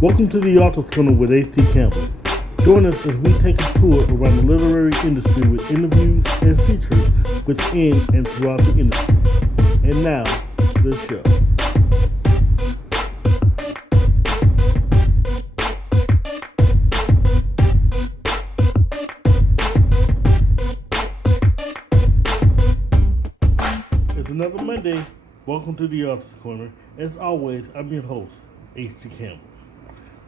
Welcome to the Author's Corner with A.C. Campbell. Join us as we take a tour around the literary industry with interviews and features within and throughout the industry. And now, the show. It's another Monday. Welcome to the Author's Corner. As always, I'm your host, A.C. Campbell.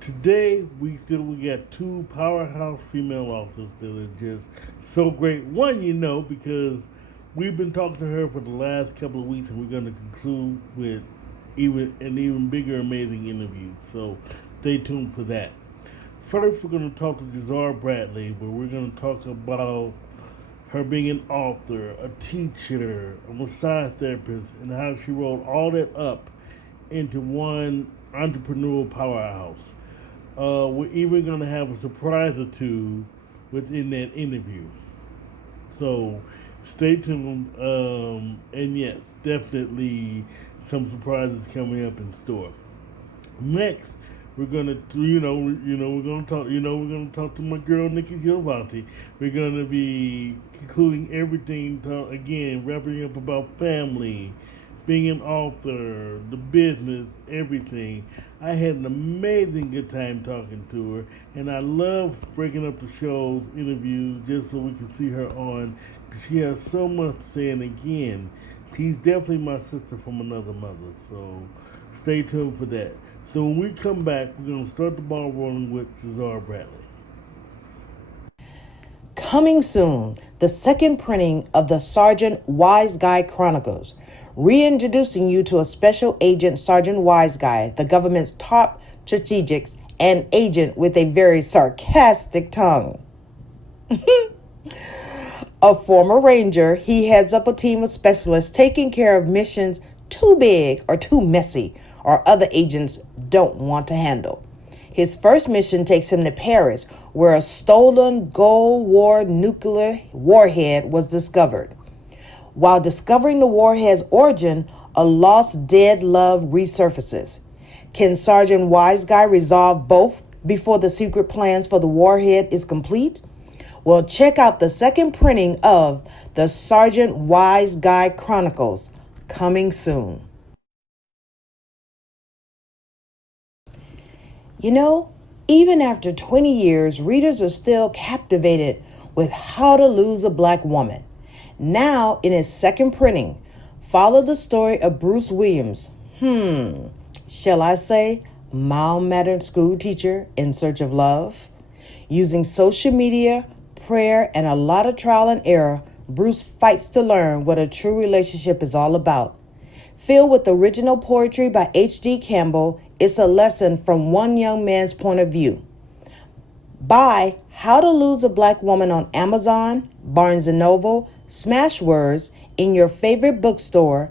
Today we got two powerhouse female authors that are just so great. One, because we've been talking to her for the last couple of weeks, and we're going to conclude with even bigger, amazing interview. So stay tuned for that. First, we're going to talk to Jahzara Bradley, where we're going to talk about her being an author, a teacher, a massage therapist, and how she rolled all that up into one entrepreneurial powerhouse. We're even going to have a surprise or two within that interview. So stay tuned. And yes, definitely some surprises coming up in store. Next, we're gonna, we're gonna talk to my girl Niki Jilvontae. We're gonna be concluding everything. Again, wrapping up about family, being an author, the business, everything. I had an amazing good time talking to her, and I love breaking up the show's interviews just so we can see her on. She has so much to say, and again, she's definitely my sister from another mother. So stay tuned for that. So when we come back, we're going to start the ball rolling with Jahzara Bradley. Coming soon, the second printing of the Sergeant Wise Guy Chronicles, reintroducing you to a special agent, Sergeant Wise Guy, the government's top strategics and agent with a very sarcastic tongue. A former Ranger, he heads up a team of specialists taking care of missions too big or too messy or other agents don't want to handle. His first mission takes him to Paris, where a stolen Cold War nuclear warhead was discovered. While discovering the warhead's origin, a lost dead love resurfaces. Can Sergeant Wise Guy resolve both before the secret plans for the warhead is complete? Well, check out the second printing of the Sergeant Wise Guy Chronicles, coming soon. Even after 20 years, readers are still captivated with How to Lose a Black Woman. Now, in its second printing, follow the story of Bruce Williams. Shall I say, mild-mannered school teacher in search of love? Using social media, prayer, and a lot of trial and error, Bruce fights to learn what a true relationship is all about. Filled with original poetry by H.D. Campbell, it's a lesson from one young man's point of view. Buy How to Lose a Black Woman on Amazon, Barnes & Noble, Smashwords, in your favorite bookstore,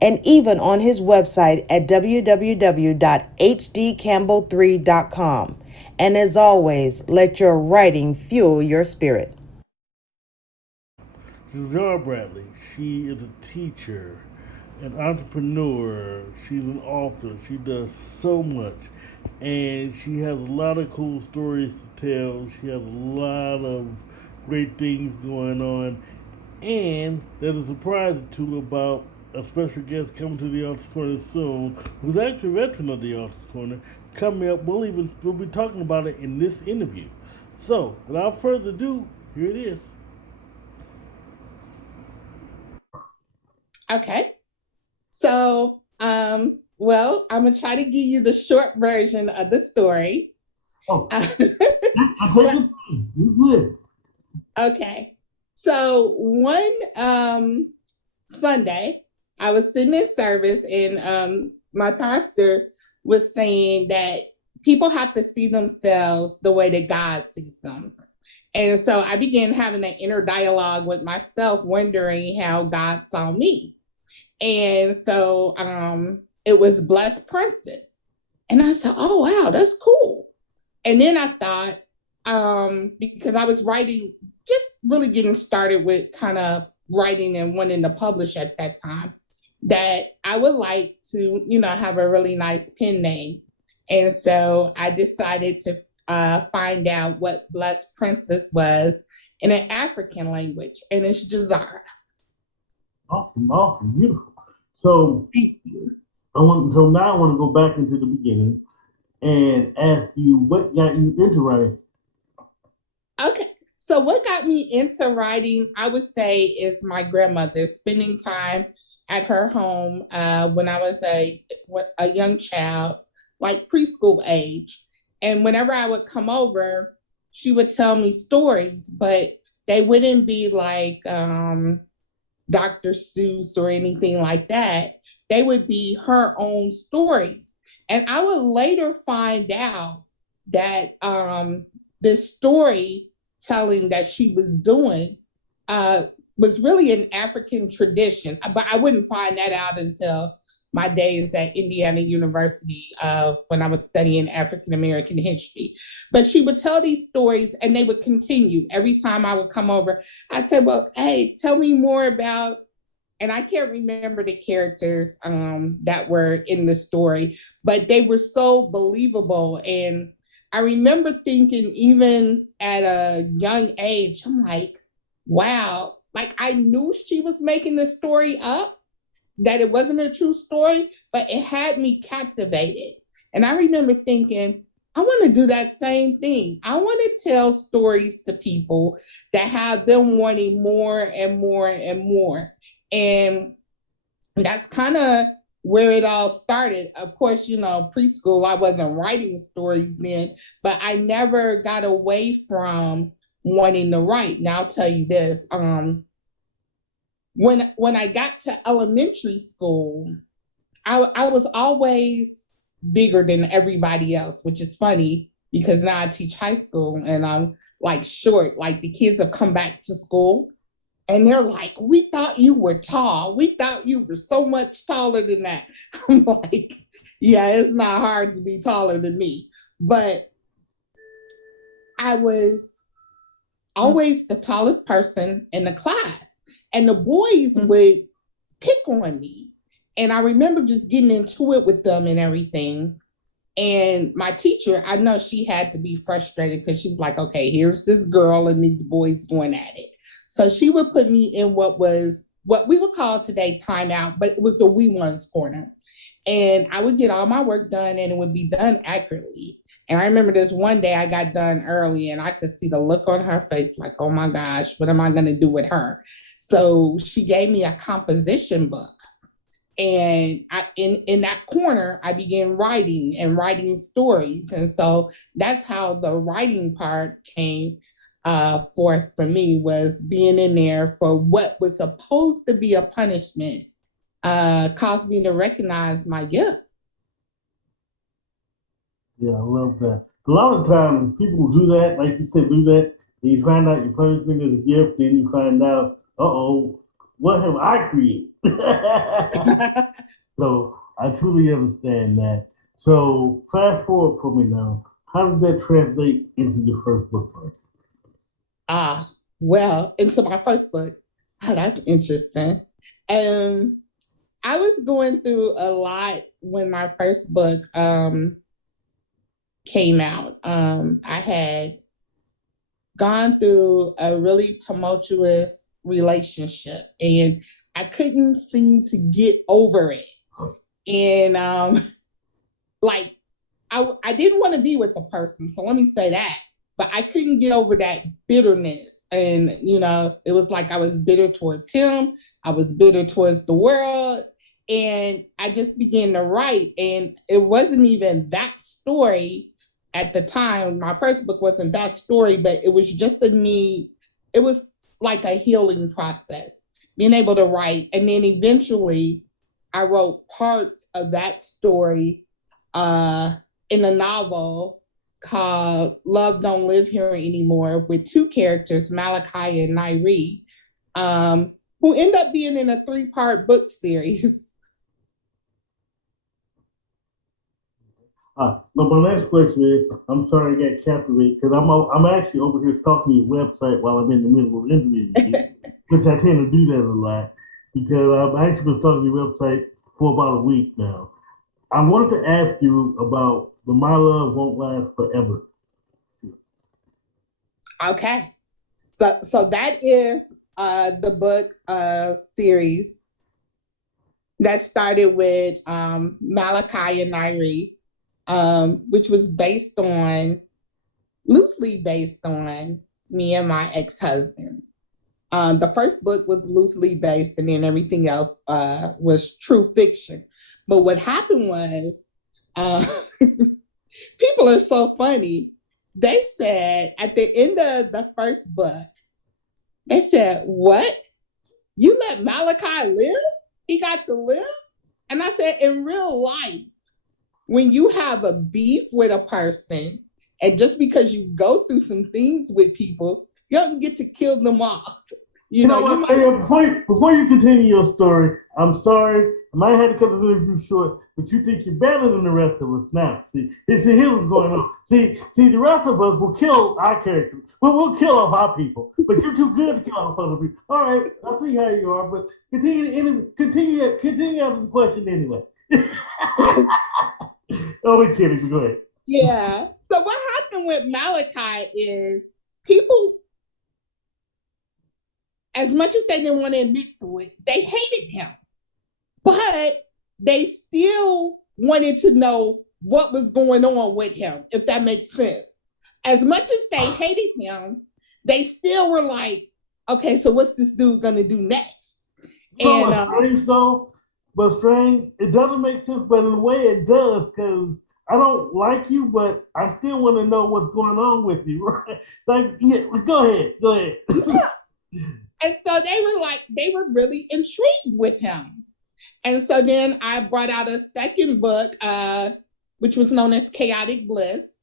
and even on his website at www.hdcampbell3.com. And as always, let your writing fuel your spirit. Jahzara Bradley, she is a teacher, an entrepreneur, she's an author, she does so much, and she has a lot of cool stories to tell, she has a lot of great things going on, and there's a surprise or two about a special guest coming to the Author's Corner soon, who's actually a veteran of the Author's Corner, coming up. We'll be talking about it in this interview. So, without further ado, here it is. Okay. So, I'm gonna try to give you the short version of the story. Oh, I'll take it. Good. Okay. So one Sunday, I was sitting in service, and my pastor was saying that people have to see themselves the way that God sees them. And so I began having an inner dialogue with myself, wondering how God saw me. And so it was Blessed Princess. And I said, oh, wow, that's cool. And then I thought, because I was writing, just really getting started with kind of writing and wanting to publish at that time, that I would like to, have a really nice pen name. And so I decided to find out what Blessed Princess was in an African language, and it's Jahzara. Awesome, beautiful. So Thank you. so now I want to go back into the beginning and ask you what got you into writing. Okay. So what got me into writing, I would say, is my grandmother, spending time at her home when I was a young child, like preschool age. And whenever I would come over, she would tell me stories, but they wouldn't be like Dr. Seuss or anything like that. They would be her own stories. And I would later find out that this storytelling that she was doing was really an African tradition. But I wouldn't find that out until my days at Indiana University when I was studying African American history. But she would tell these stories and they would continue every time I would come over. I said, well, hey, tell me more about, and I can't remember the characters that were in the story, but they were so believable. And I remember thinking, even at a young age, I'm like, wow, like I knew she was making the story up, that it wasn't a true story, but it had me captivated. And I remember thinking, I want to do that same thing. I want to tell stories to people that have them wanting more and more and more. And that's kind of where it all started. Of course, preschool, I wasn't writing stories then, but I never got away from wanting to write. Now I'll tell you this. When I got to elementary school, I was always bigger than everybody else, which is funny because now I teach high school and I'm like short. Like the kids have come back to school and they're like, we thought you were tall. We thought you were so much taller than that. I'm like, yeah, it's not hard to be taller than me. But I was always the tallest person in the class. And the boys would pick on me. And I remember just getting into it with them and everything. And my teacher, I know she had to be frustrated because she's like, okay, here's this girl and these boys going at it. So she would put me in what we would call today timeout, but it was the wee ones corner. And I would get all my work done and it would be done accurately. And I remember this one day I got done early and I could see the look on her face like, oh my gosh, what am I going to do with her? So she gave me a composition book. And in that corner, I began writing stories. And so that's how the writing part came forth for me, was being in there for what was supposed to be a punishment, caused me to recognize my gift. Yeah, I love that. A lot of times people do that, like you said, do that, and you find out your punishment is a gift, then you find out, what have I created? So I truly understand that. So fast forward for me now. How did that translate into your first book? Well, into my first book. Oh, that's interesting. I was going through a lot when my first book came out. I had gone through a really tumultuous relationship and I couldn't seem to get over it. And like I didn't want to be with the person, so let me say that. But I couldn't get over that bitterness. And it was like I was bitter towards him, I was bitter towards the world. And I just began to write. And it wasn't even that story at the time. My first book wasn't that story, but it was just a need. It was like a healing process, being able to write. And then eventually I wrote parts of that story in a novel called Love Don't Live Here Anymore, with two characters, Malachi and Nairi, who end up being in a 3-part book series. But my next question is, I'm sorry I got captivated because I'm actually over here stalking your website while I'm in the middle of interviewing you, which I tend to do that a lot because I've actually been stalking your website for about a week now. I wanted to ask you about The My Love Won't Last Forever. Okay. So that is the book series that started with Malachi and Nairi, which was loosely based on me and my ex-husband. The first book was loosely based, and then everything else was true fiction. But what happened was, people are so funny. They said at the end of the first book, they said, "What? You let Malachi live? He got to live?" And I said, in real life, when you have a beef with a person, and just because you go through some things with people, you don't get to kill them off. You know what? Before you continue your story, I'm sorry. I might have to cut the interview short, but you think you're better than the rest of us now. Here's what's going on. See, the rest of us will kill our characters. We'll kill off our people, but you're too good to kill off other people. All right, I see how you are, but continue after the question anyway. Oh, we're kidding. But go ahead. Yeah. So what happened with Malachi is people, as much as they didn't want to admit to it, they hated him. But they still wanted to know what was going on with him, if that makes sense. As much as they hated him, they still were like, okay, so what's this dude going to do next? You know what's strange, though? But strange, it doesn't make sense, but in a way it does, because I don't like you, but I still want to know what's going on with you. Right? Like, yeah, go ahead. And so they were really intrigued with him. And so then I brought out a second book, which was known as Chaotic Bliss.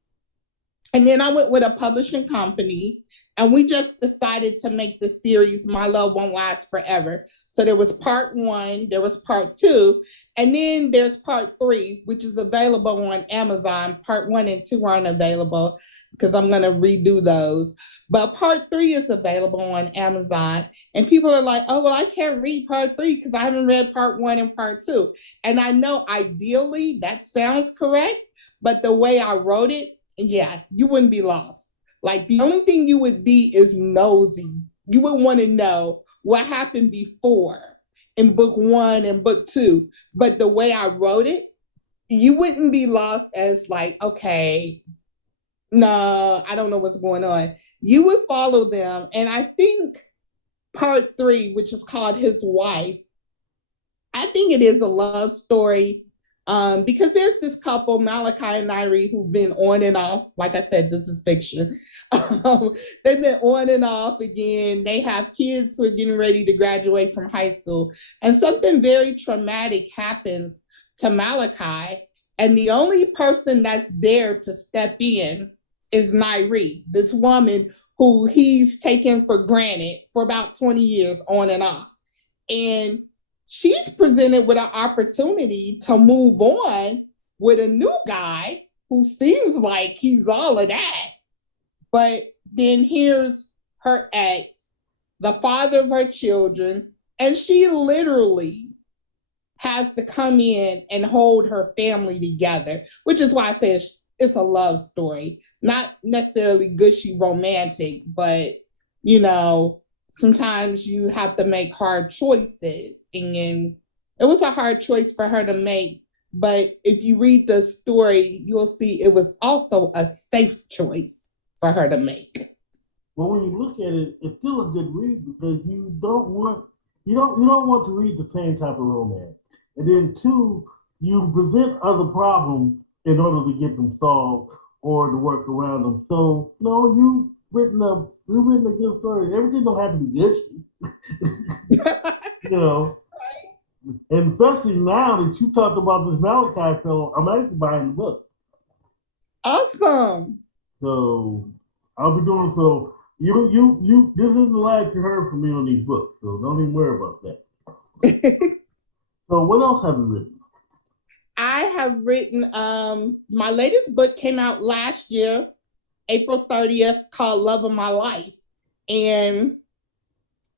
And then I went with a publishing company, and we just decided to make the series My Love Won't Last Forever. So there was part 1, there was part 2, and then there's part 3, which is available on Amazon. Part 1 and 2 aren't available because I'm going to redo those. But part 3 is available on Amazon. And people are like, oh, well, I can't read part 3 because I haven't read part 1 and part 2. And I know ideally that sounds correct, but the way I wrote it, yeah, you wouldn't be lost. Like, the only thing you would be is nosy. You would want to know what happened before in book 1 and book 2. But the way I wrote it, you wouldn't be lost as like, okay, no, I don't know what's going on. You would follow them. And I think part 3, which is called His Wife, I think it is a love story. Because there's this couple, Malachi and Nairi, who've been on and off. Like I said, this is fiction. They've been on and off again. They have kids who are getting ready to graduate from high school. And something very traumatic happens to Malachi. And the only person that's there to step in is Nairi, this woman who he's taken for granted for about 20 years on and off. And she's presented with an opportunity to move on with a new guy who seems like he's all of that. But then here's her ex, the father of her children, and she literally has to come in and hold her family together, which is why I say it's a love story. Not necessarily gushy romantic, but, you know, sometimes you have to make hard choices, and it was a hard choice for her to make. But if you read the story, you'll see it was also a safe choice for her to make. Well, when you look at it, it's still a good read because you don't want to read the same type of romance. And then 2, you present other problems in order to get them solved or to work around them. So no, you've written a good story. Everything don't have to be gushy. You know. And especially now that you talked about this Malachi fellow, I'm actually buying the book. Awesome. So I'll be doing so. You. This is the last you heard from me on these books, so don't even worry about that. So what else have you written? I have written. My latest book came out last year, April 30th, called Love of My Life, and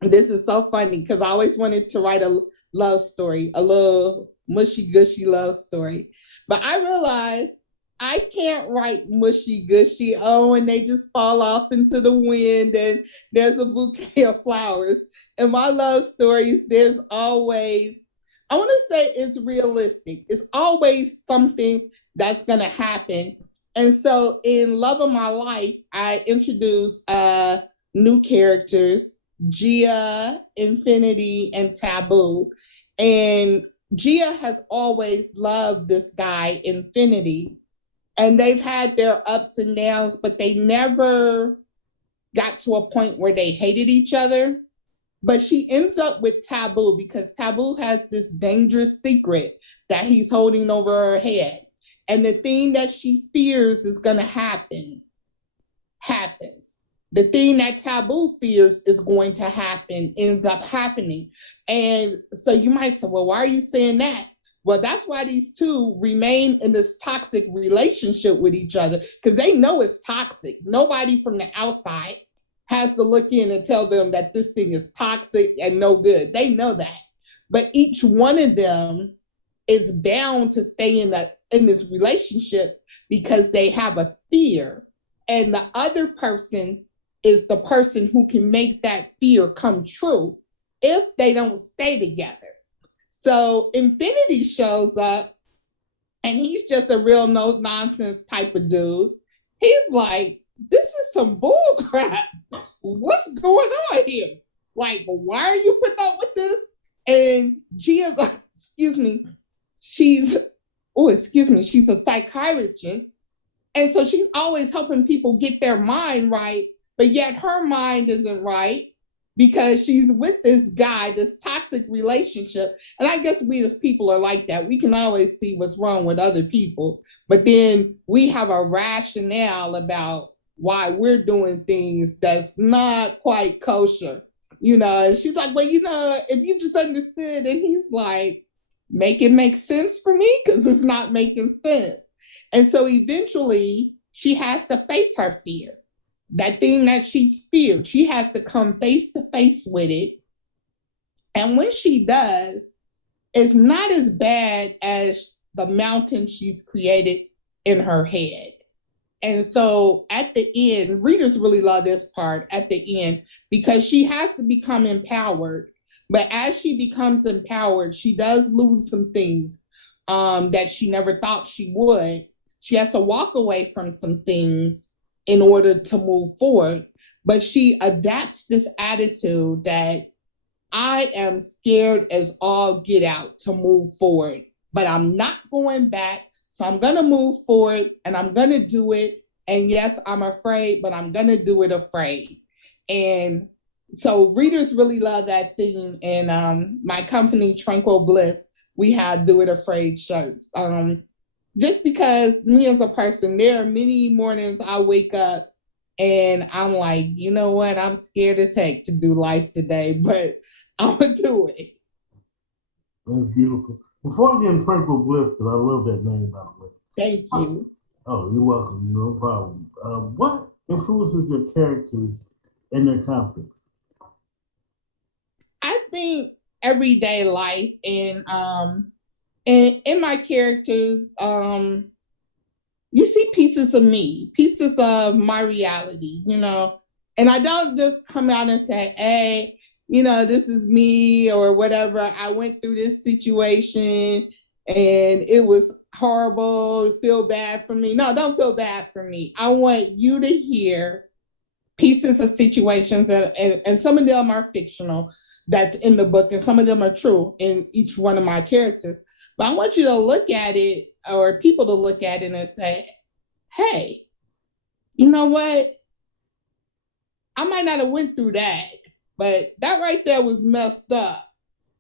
this is so funny because I always wanted to write a love story, a little mushy gushy love story, but I realized I can't write mushy gushy. Oh, and they just fall off into the wind and there's a bouquet of flowers. In my love stories, there's always, I want to say it's realistic. It's always something that's going to happen. And so in Love of My Life, I introduced new characters, Gia, Infinity, and Taboo. And Gia has always loved this guy, Infinity, and they've had their ups and downs, but they never got to a point where they hated each other. But she ends up with Taboo because Taboo has this dangerous secret that he's holding over her head. And the thing that she fears is going to happens. The thing that Taboo fears is going to happen ends up happening. And so you might say, well, why are you saying that? Well, that's why these two remain in this toxic relationship with each other, because they know it's toxic. Nobody from the outside has to look in and tell them that this thing is toxic and no good. They know that. But each one of them is bound to stay in this relationship because they have a fear. And the other person is the person who can make that fear come true if they don't stay together. So Infinity shows up and he's just a real no nonsense type of dude. He's like, this is some bull crap. What's going on here? Like, why are you putting up with this? And Gia's like, she's a psychiatrist. And so she's always helping people get their mind right, but yet her mind isn't right because she's with this guy, this toxic relationship. And I guess we as people are like that. We can always see what's wrong with other people, but then we have a rationale about why we're doing things that's not quite kosher. And she's like, well, if you just understood. And he's like, make it make sense for me because it's not making sense. And so eventually she has to face her fear. That thing that she's feared, she has to come face to face with it. And when she does, it's not as bad as the mountain she's created in her head. And so at the end, readers really love this part at the end because she has to become empowered. But as she becomes empowered, she does lose some things that she never thought she would. She has to walk away from some things in order to move forward. But she adapts this attitude that I am scared as all get out to move forward, but I'm not going back. So I'm going to move forward and I'm going to do it. And yes, I'm afraid, but I'm going to do it afraid. And so readers really love that theme. And my company, Tranquil Bliss, we have Do It Afraid shirts. Just because me as a person, there are many mornings I wake up and I'm like, you know what? I'm scared as heck to do life today, but I'm going to do it. That's beautiful. Before I get into Tranquil Bliss, because I love that name, by the way. Thank you. Oh, you're welcome. No problem. What influences your characters and their conflicts? I think everyday life and in my characters, you see pieces of me, pieces of my reality, and I don't just come out and say, hey, this is me or whatever. I went through this situation and it was horrible. Feel bad for me. No, don't feel bad for me. I want you to hear pieces of situations and some of them are fictional that's in the book and some of them are true in each one of my characters. But I want you to look at it or people to look at it and say, hey, you know what? I might not have went through that, but that right there was messed up.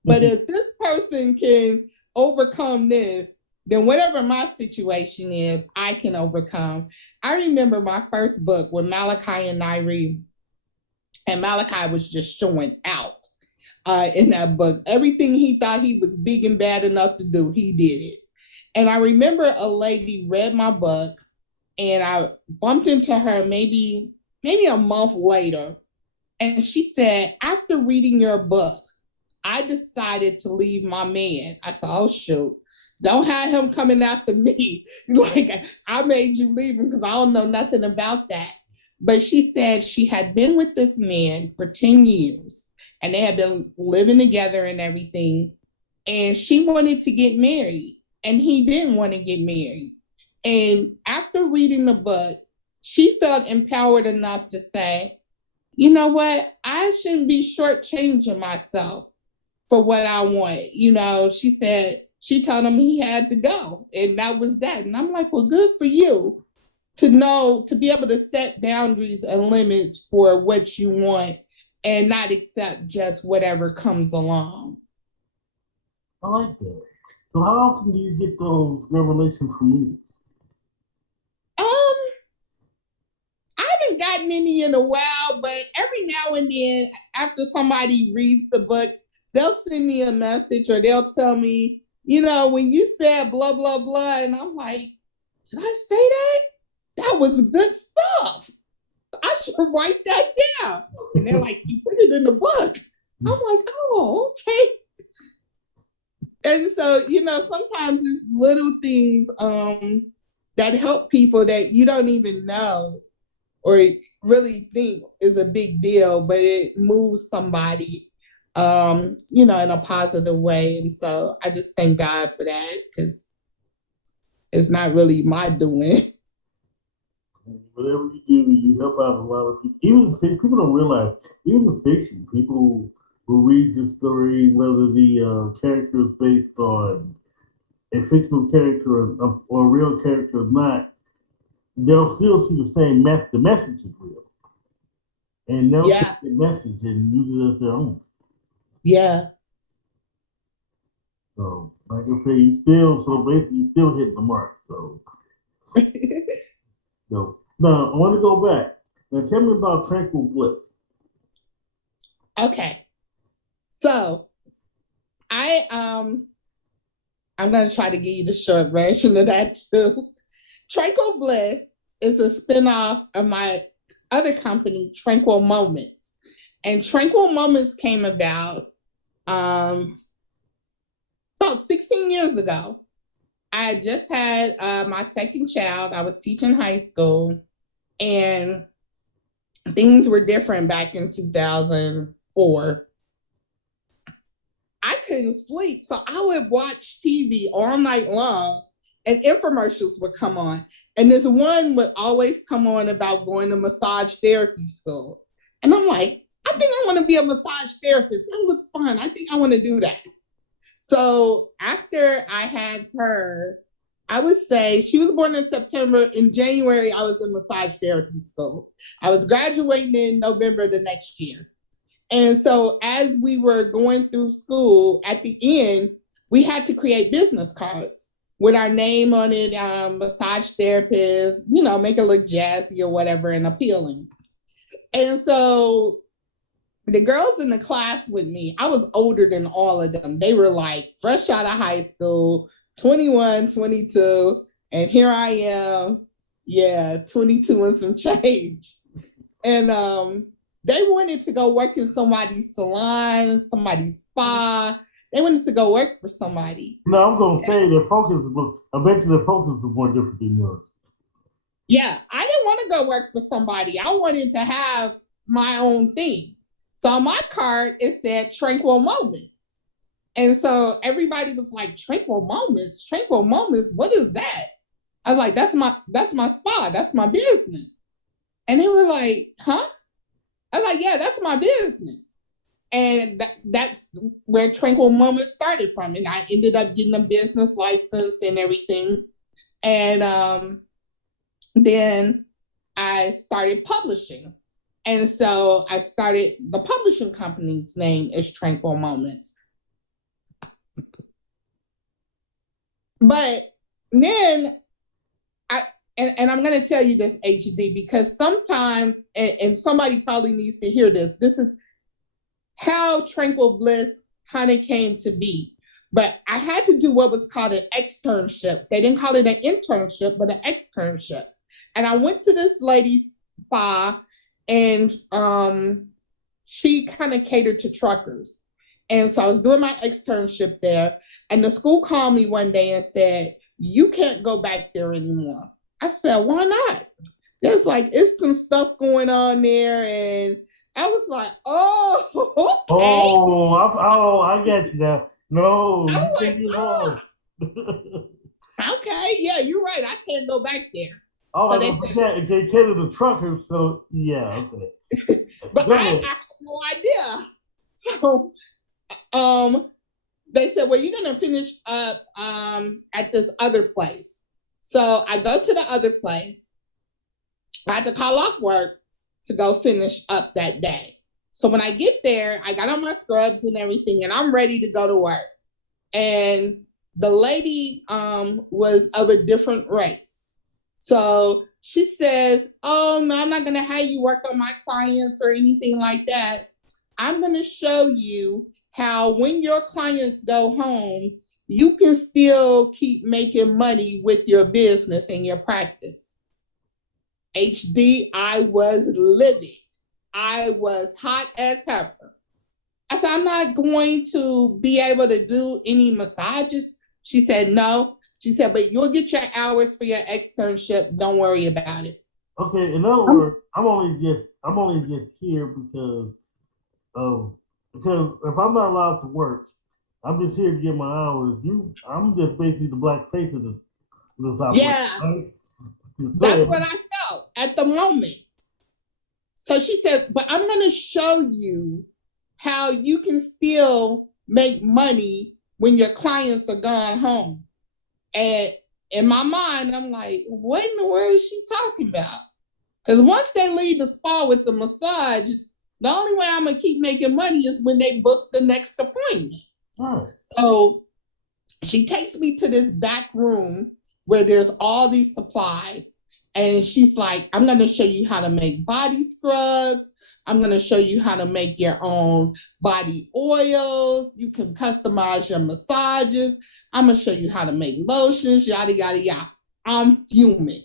But if this person can overcome this, then whatever my situation is, I can overcome. I remember my first book with Malachi and Nairi, and Malachi was just showing out in that book. Everything he thought he was big and bad enough to do, he did it. And I remember a lady read my book and I bumped into her maybe a month later. And she said, after reading your book, I decided to leave my man. I said, oh, shoot. Don't have him coming after me. Like, I made you leave him because I don't know nothing about that. But she said she had been with this man for 10 years and they had been living together and everything. And she wanted to get married and he didn't want to get married. And after reading the book, she felt empowered enough to say, you know what? I shouldn't be shortchanging myself for what I want. You know, she said, she told him he had to go. And that was that. And I'm like, well, good for you to know, to be able to set boundaries and limits for what you want and not accept just whatever comes along. I like that. So how often do you get those revelations from readers? Um, I haven't gotten any in a while, but every now and then, after somebody reads the book, they'll send me a message or they'll tell me, you know, when you said blah, blah, blah. And I'm like, did I say that? That was good stuff. I should write that down. And they're like, you put it in the book. I'm like, oh, okay. And so, you know, sometimes it's little things that help people that you don't even know or really think is a big deal, but it moves somebody, you know, in a positive way. And so I just thank God for that because it's not really my doing. Whatever you do, you help out a lot of people. Even people don't realize, even the fiction, people will read the story, whether the character is based on a fictional character or a real character or not, they'll still see the same message. The message is real. And they'll Yeah, take the message and use it as their own. yeah. So, like I say, you still hit the mark. So now I want to go back. Now tell me about Tranquil Bliss. Okay. So I'm gonna try to give you the short version of that too. Tranquil Bliss is a spinoff of my other company, Tranquil Moments. And Tranquil Moments came about about 16 years ago. I had just had my second child. I was teaching high school, and things were different back in 2004. I couldn't sleep, so I would watch TV all night long, and infomercials would come on. And this one would always come on about going to massage therapy school. And I'm like, I think I want to be a massage therapist. That looks fun. I think I want to do that. So after I had her, I would say she was born in September. In January, I was in massage therapy school. I was graduating in November the next year. And so as we were going through school, at the end, we had to create business cards with our name on it, massage therapist, you know, make it look jazzy or whatever and appealing. And so the girls in the class with me, I was older than all of them. They were like fresh out of high school, 21, 22. And here I am, 22 and some change. And they wanted to go work in somebody's salon, somebody's spa. They wanted to go work for somebody. No, I'm gonna say their focus was. I bet you their focus was more different than yours. Yeah, I didn't want to go work for somebody. I wanted to have my own thing. So on my card, it said Tranquil Moments. And so everybody was like, Tranquil Moments? Tranquil Moments? What is that? I was like, that's my spa. That's my business. And they were like, huh? I was like, yeah, that's my business. And that's where Tranquil Moments started from. And I ended up getting a business license and everything. And then I started publishing. And so I started, the publishing company's name is Tranquil Moments. But then and I'm going to tell you this, HD, because sometimes, and somebody probably needs to hear this, this is how Tranquil Bliss kind of came to be. But I had to do what was called an externship. They didn't call it an internship, but an externship. And I went to this lady's spa, and she kind of catered to truckers. And so I was doing my externship there, and the school called me one day and said, "You can't go back there anymore." I said, "Why not?" There's like, it's some stuff going on there. And I was like, "Oh, okay." I get you now. No, I'm you like, can't get home. "Okay, yeah, you're right. I can't go back there." Oh, So I they don't said, forget, they cater the truckers, so yeah, okay. but Go I ahead. had no idea. So they said, "Well, you're gonna finish up at this other place." So I go to the other place. I had to call off work to go finish up that day. So when I get there, I got on my scrubs and everything, and I'm ready to go to work. And the lady was of a different race. So she says, "Oh, no, I'm not going to have you work on my clients or anything like that. I'm going to show you how when your clients go home, you can still keep making money with your business and your practice." HD, I was livid. I was hot as pepper. I said, "I'm not going to be able to do any massages." She said, "No." She said, "But you'll get your hours for your externship. Don't worry about it." Okay, in other words, I'm only just here um because if I'm not allowed to work, I'm just here to get my hours. I'm just basically the black face of this operation, Yeah, right? Go that's ahead. what I felt at the moment. So she said, "But I'm going to show you how you can still make money when your clients are gone home." And in my mind, I'm like, what in the world is she talking about? Because once they leave the spa with the massage, the only way I'm going to keep making money is when they book the next appointment. All right. So she takes me to this back room where there's all these supplies. And she's like, "I'm going to show you how to make body scrubs. I'm going to show you how to make your own body oils. You can customize your massages. I'm going to show you how to make lotions, yada, yada, yada." I'm fuming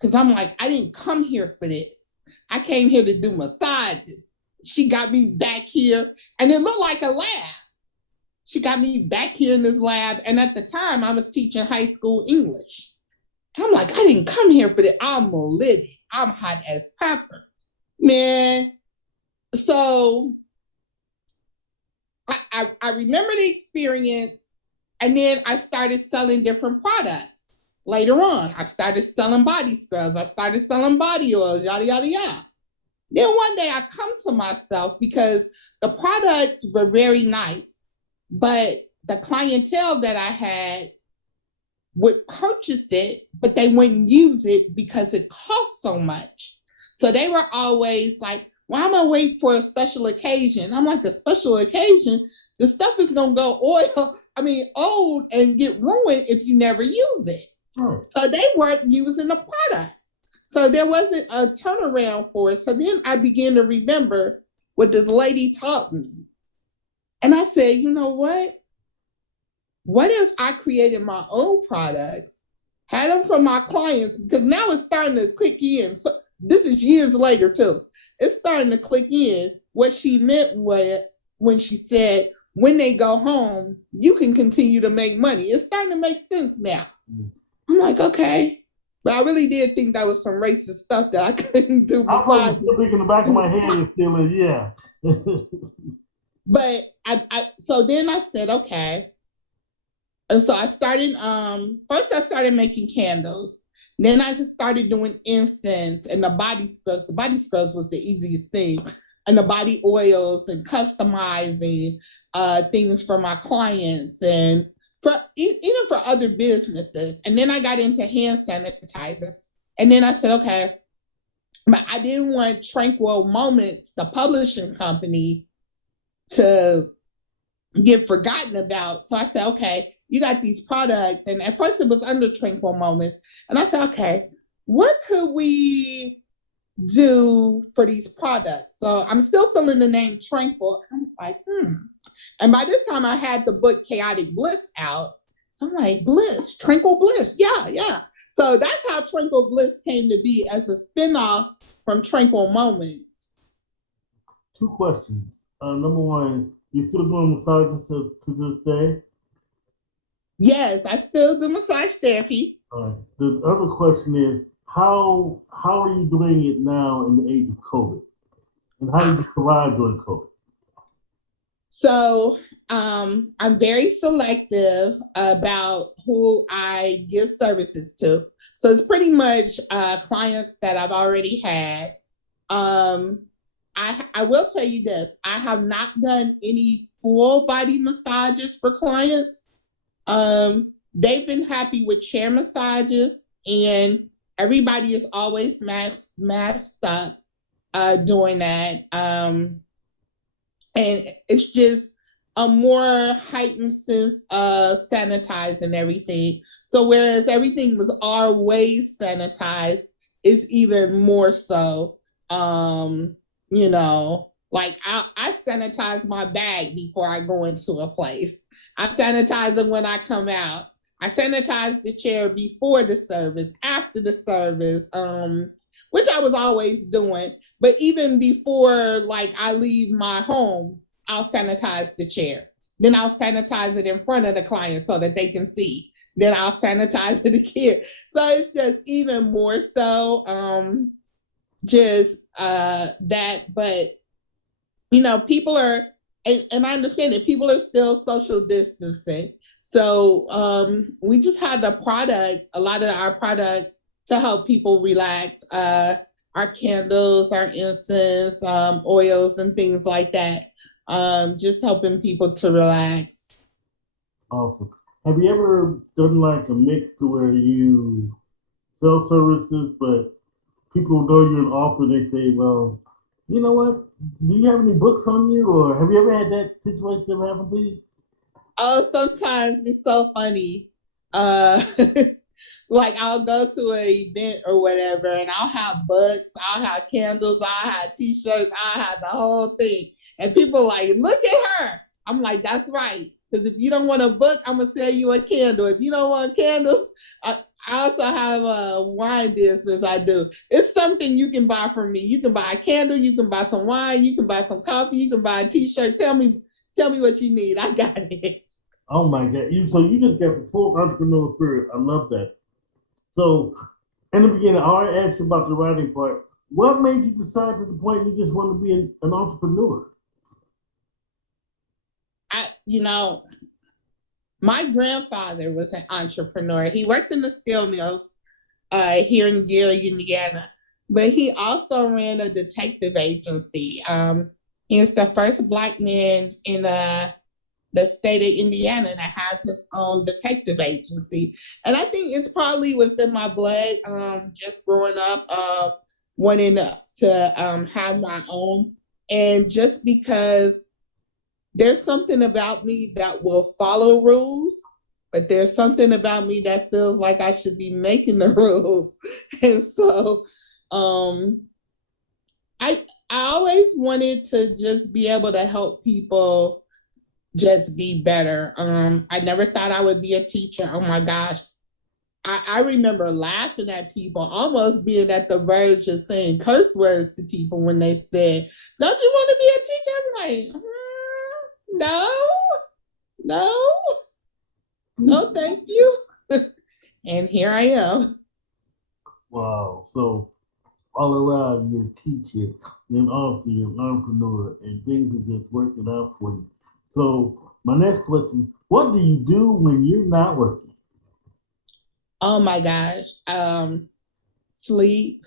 because I'm like, I didn't come here for this. I came here to do massages. She got me back here, and it looked like a lab. She got me back here in this lab. And at the time, I was teaching high school English. I'm like, I didn't come here for this. I'm livid. I'm hot as pepper. Man. So I remember the experience. And then I started selling different products. Later on, I started selling body scrubs. I started selling body oils, yada, yada, yada. Then one day I come to myself because the products were very nice, but the clientele that I had would purchase it, but they wouldn't use it because it cost so much. So they were always like, "Well, I'm gonna wait for a special occasion." I'm like, "A special occasion? The stuff is gonna go old and get ruined if you never use it." All right. So they weren't using the product. So there wasn't a turnaround for it. So then I began to remember what this lady taught me. And I said, "You know what? What if I created my own products, had them for my clients?" Because now it's starting to click in. So this is years later too. It's starting to click in what she meant when she said, "When they go home, you can continue to make money." It's starting to make sense now. I'm like, okay. But I really did think that was some racist stuff that I couldn't do I probably besides. still think in the back of my head is still yeah. But so then I said, okay. And so I started, first I started making candles. Then I just started doing incense and the body scrubs. The body scrubs was the easiest thing. And the body oils and customizing things for my clients and even for other businesses. And then I got into hand sanitizer. And then I said, okay, but I didn't want Tranquil Moments, the publishing company, to get forgotten about. So I said, okay, you got these products. And at first it was under Tranquil Moments. And I said, okay, what could we do for these products? So I'm still feeling the name Tranquil. I was like, And by this time I had the book Chaotic Bliss out. So I'm like, Bliss, Tranquil Bliss. Yeah, yeah. So that's how Tranquil Bliss came to be, as a spinoff from Tranquil Moments. Two questions. Number one, You still doing massages to this day? Yes, I still do massage therapy. The other question is how are you doing it now in the age of COVID, and how did you survive during COVID? So I'm very selective about who I give services to. So it's pretty much clients that I've already had. Um, I will tell you this: I have not done any full body massages for clients. They've been happy with chair massages, and everybody is always masked up doing that. And it's just a more heightened sense of sanitizing everything. So whereas everything was always sanitized, it's even more so. You know, like I sanitize my bag before I go into a place. I sanitize it when I come out. I sanitize the chair before the service, after the service, which I was always doing. But even before, like, I leave my home, I'll sanitize the chair. Then I'll sanitize it in front of the client so that they can see. Then I'll sanitize it again. So it's just even more so that. But, you know, people are, and I understand that people are still social distancing. So we just have the products, a lot of our products to help people relax. Our candles, our incense, oils, and things like that. Just helping people to relax. Awesome. Have you ever done like a mix to where you sell services, but people know you're an author? They say, "Well, you know what? Do you have any books on you, or have you ever had that situation ever happen to you?" Oh, sometimes it's so funny. Uh, like I'll go to an event or whatever, and I'll have books, I'll have candles, I'll have T-shirts, I'll have the whole thing, and people like, look at her. I'm like, that's right. Because if you don't want a book, I'm gonna sell you a candle. If you don't want candles, I also have a wine business. I do. It's something you can buy from me. You can buy a candle, you can buy some wine, you can buy some coffee, you can buy a T-shirt. Tell me what you need. I got it. Oh my God! You just got the full entrepreneur spirit. I love that. So, in the beginning, I already asked you about the writing part. What made you decide to the point you just want to be an entrepreneur? You know, my grandfather was an entrepreneur. He worked in the steel mills here in Gary, Indiana, but he also ran a detective agency. He was the first Black man in the state of Indiana that has his own detective agency. And I think it's probably was in my blood just growing up, wanting to have my own. And just because there's something about me that will follow rules, but there's something about me that feels like I should be making the rules. And so um, I always wanted to just be able to help people just be better. I never thought I would be a teacher. Oh my gosh. I remember laughing at people, almost being at the verge of saying curse words to people when they said, don't you want to be a teacher? I'm like, no, no, no, thank you. And here I am. Wow. So, all around, you're a teacher, you're an author, you're an entrepreneur, and things are just working out for you. So, my next question: what do you do when you're not working? Oh my gosh. Sleep,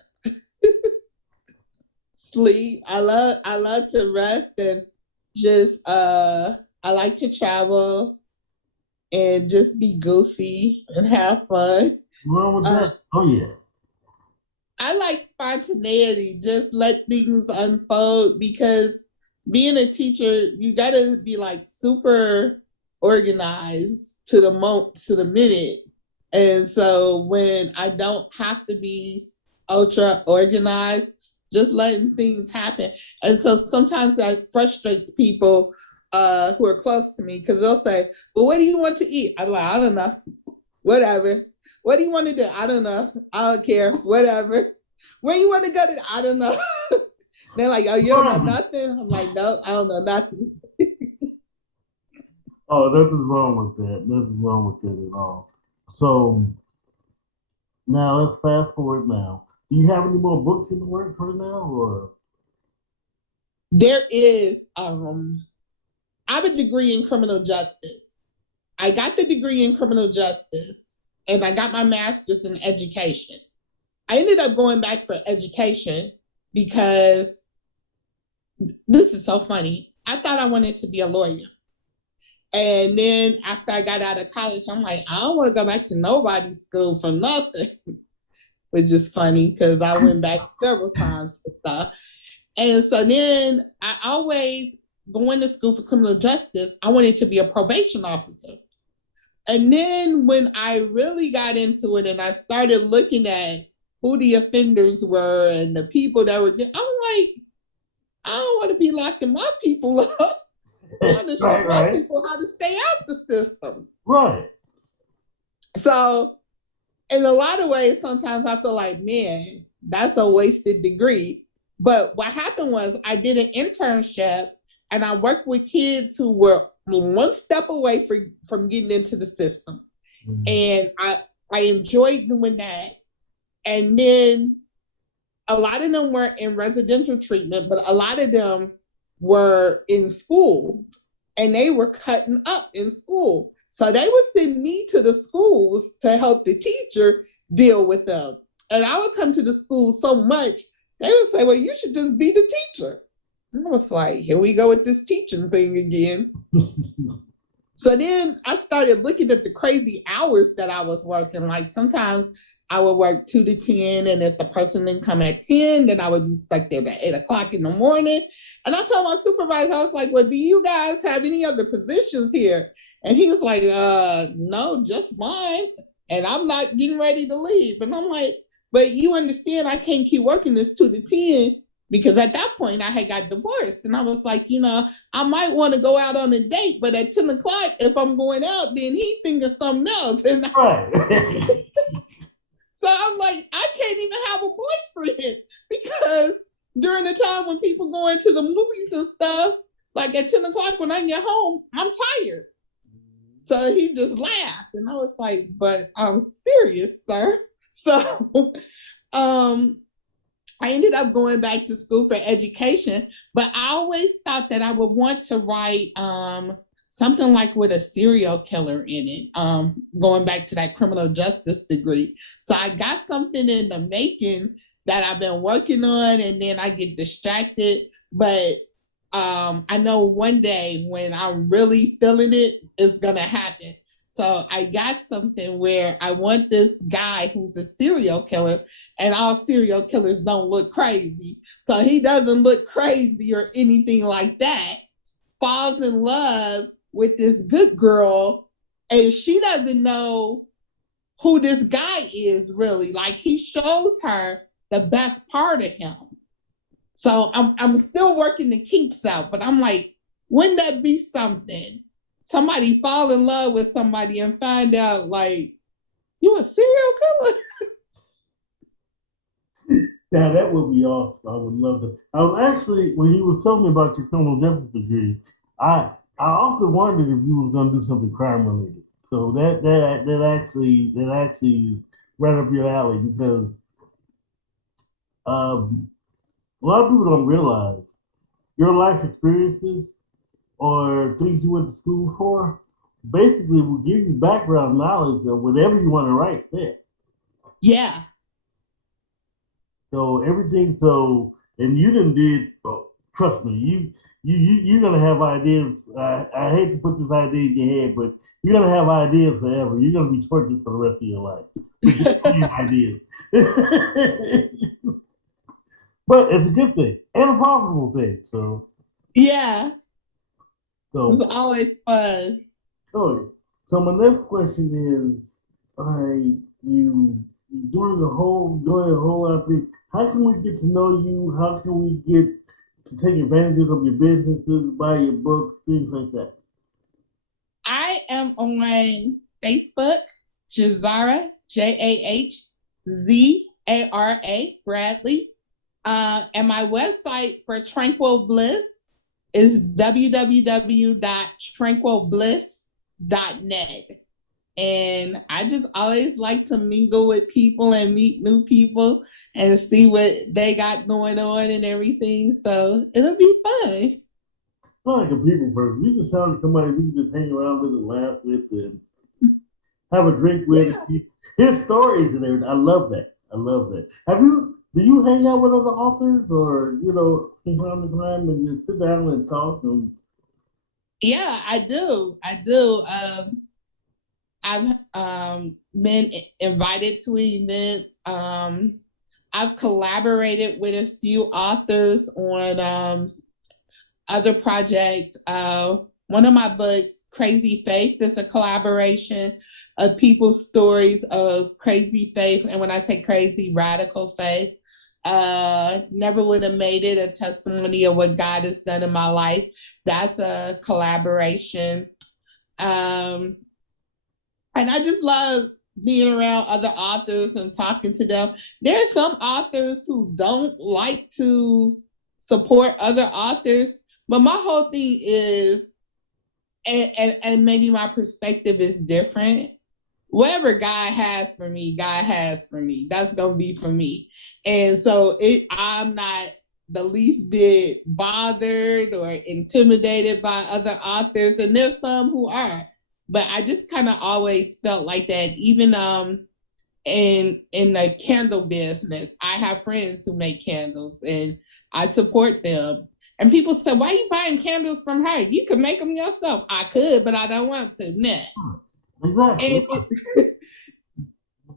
sleep. I love to rest and just I like to travel and just be goofy and have fun. What's wrong with Uh, that? Oh yeah. I like spontaneity, just let things unfold because being a teacher, you gotta be like super organized to the minute. And so when I don't have to be ultra organized, just letting things happen. And so sometimes that frustrates people who are close to me because they'll say, well, what do you want to eat? I'm like, I don't know. Whatever. What do you want to do? I don't know. I don't care. Whatever. Where you want to go to? I don't know. They're like, oh, you don't know nothing? I'm like, no, I don't know nothing. Oh, nothing's wrong with that. Nothing's wrong with that at all. So now let's fast forward now. Do you have any more books in the works right now, or? There is, I have a degree in criminal justice. I got the degree in criminal justice and I got my master's in education. I ended up going back for education because this is so funny. I thought I wanted to be a lawyer. And then after I got out of college, I'm like, I don't want to go back to nobody's school for nothing, which is funny because I went back several times for stuff. And so then I always, going to school for criminal justice, I wanted to be a probation officer. And then when I really got into it and I started looking at who the offenders were and the people that were, I'm like, I don't want to be locking my people up. I want to show my people how to stay out the system. Right. So in a lot of ways, sometimes I feel like, man, that's a wasted degree. But what happened was I did an internship and I worked with kids who were one step away from getting into the system. Mm-hmm. And I enjoyed doing that. And then a lot of them were in residential treatment, but a lot of them were in school and they were cutting up in school. So they would send me to the schools to help the teacher deal with them. And I would come to the school so much, they would say, well, you should just be the teacher. And I was like, here we go with this teaching thing again. So then I started looking at the crazy hours that I was working. Like sometimes I would work 2 to 10, and if the person didn't come at 10, then I would be stuck there at 8 o'clock in the morning. And I told my supervisor, I was like, well, do you guys have any other positions here? And he was like, no, just mine. And I'm not getting ready to leave. And I'm like, but you understand I can't keep working this 2 to 10 because at that point I had got divorced. And I was like, I might want to go out on a date, but at 10 o'clock, if I'm going out, then he thinks of something else. And so I'm like, I can't even have a boyfriend because during the time when people go into the movies and stuff, like at 10 o'clock when I get home, I'm tired. So he just laughed. And I was like, but I'm serious, sir. So I ended up going back to school for education, but I always thought that I would want to write something like with a serial killer in it, going back to that criminal justice degree. So I got something in the making that I've been working on, and then I get distracted. But I know one day when I'm really feeling it, it's going to happen. So I got something where I want this guy who's a serial killer, and all serial killers don't look crazy. So he doesn't look crazy or anything like that, falls in love with this good girl, and she doesn't know who this guy is really. Like he shows her the best part of him. So I'm still working the kinks out, but I'm like, wouldn't that be something? Somebody fall in love with somebody and find out like, you a serial killer? Yeah, that would be awesome. I would love to. I was actually, when you was telling me about your criminal justice degree, I often wondered if you was going to do something crime related. So that actually is right up your alley because a lot of people don't realize your life experiences or things you went to school for basically will give you background knowledge of whatever you want to write there. Yeah. So everything. So and you didn't did. Oh, trust me, you're gonna have ideas. I hate to put this idea in your head, but you're gonna have ideas forever. You're gonna be tortured for the rest of your life with just ideas. But it's a good thing and a profitable thing. So yeah. So it's always fun. Sure. So my next question is, you doing a whole lot of things. How can we get to know you? How can we get to take advantage of your businesses, buy your books, things like that? I am on Facebook, Jahzara, Jahzara Bradley. And my website for Tranquil Bliss is www.tranquilbliss And I just always like to mingle with people and meet new people and see what they got going on and everything. So it'll be fun. Not like a people person. You just sound like somebody we can just hang around with and laugh with and have a drink with. Yeah. His stories and everything. I love that. I love that. Do you hang out with other authors or, from time to time and you sit down and talk and Yeah, I do. I do. I've been invited to events. I've collaborated with a few authors on other projects. One of my books, Crazy Faith, is a collaboration of people's stories of crazy faith. And when I say crazy, radical faith. Never would have made it, a testimony of what God has done in my life. That's a collaboration. Um, and I just love being around other authors and talking to them. There are some authors who don't like to support other authors, but my whole thing is, and maybe my perspective is different. Whatever God has for me, God has for me. That's gonna be for me. And so I'm not the least bit bothered or intimidated by other authors, and there's some who are. But I just kind of always felt like that. Even in the candle business, I have friends who make candles, and I support them. And people say, "Why are you buying candles from her? You could make them yourself." I could, but I don't want to. Nah. exactly. And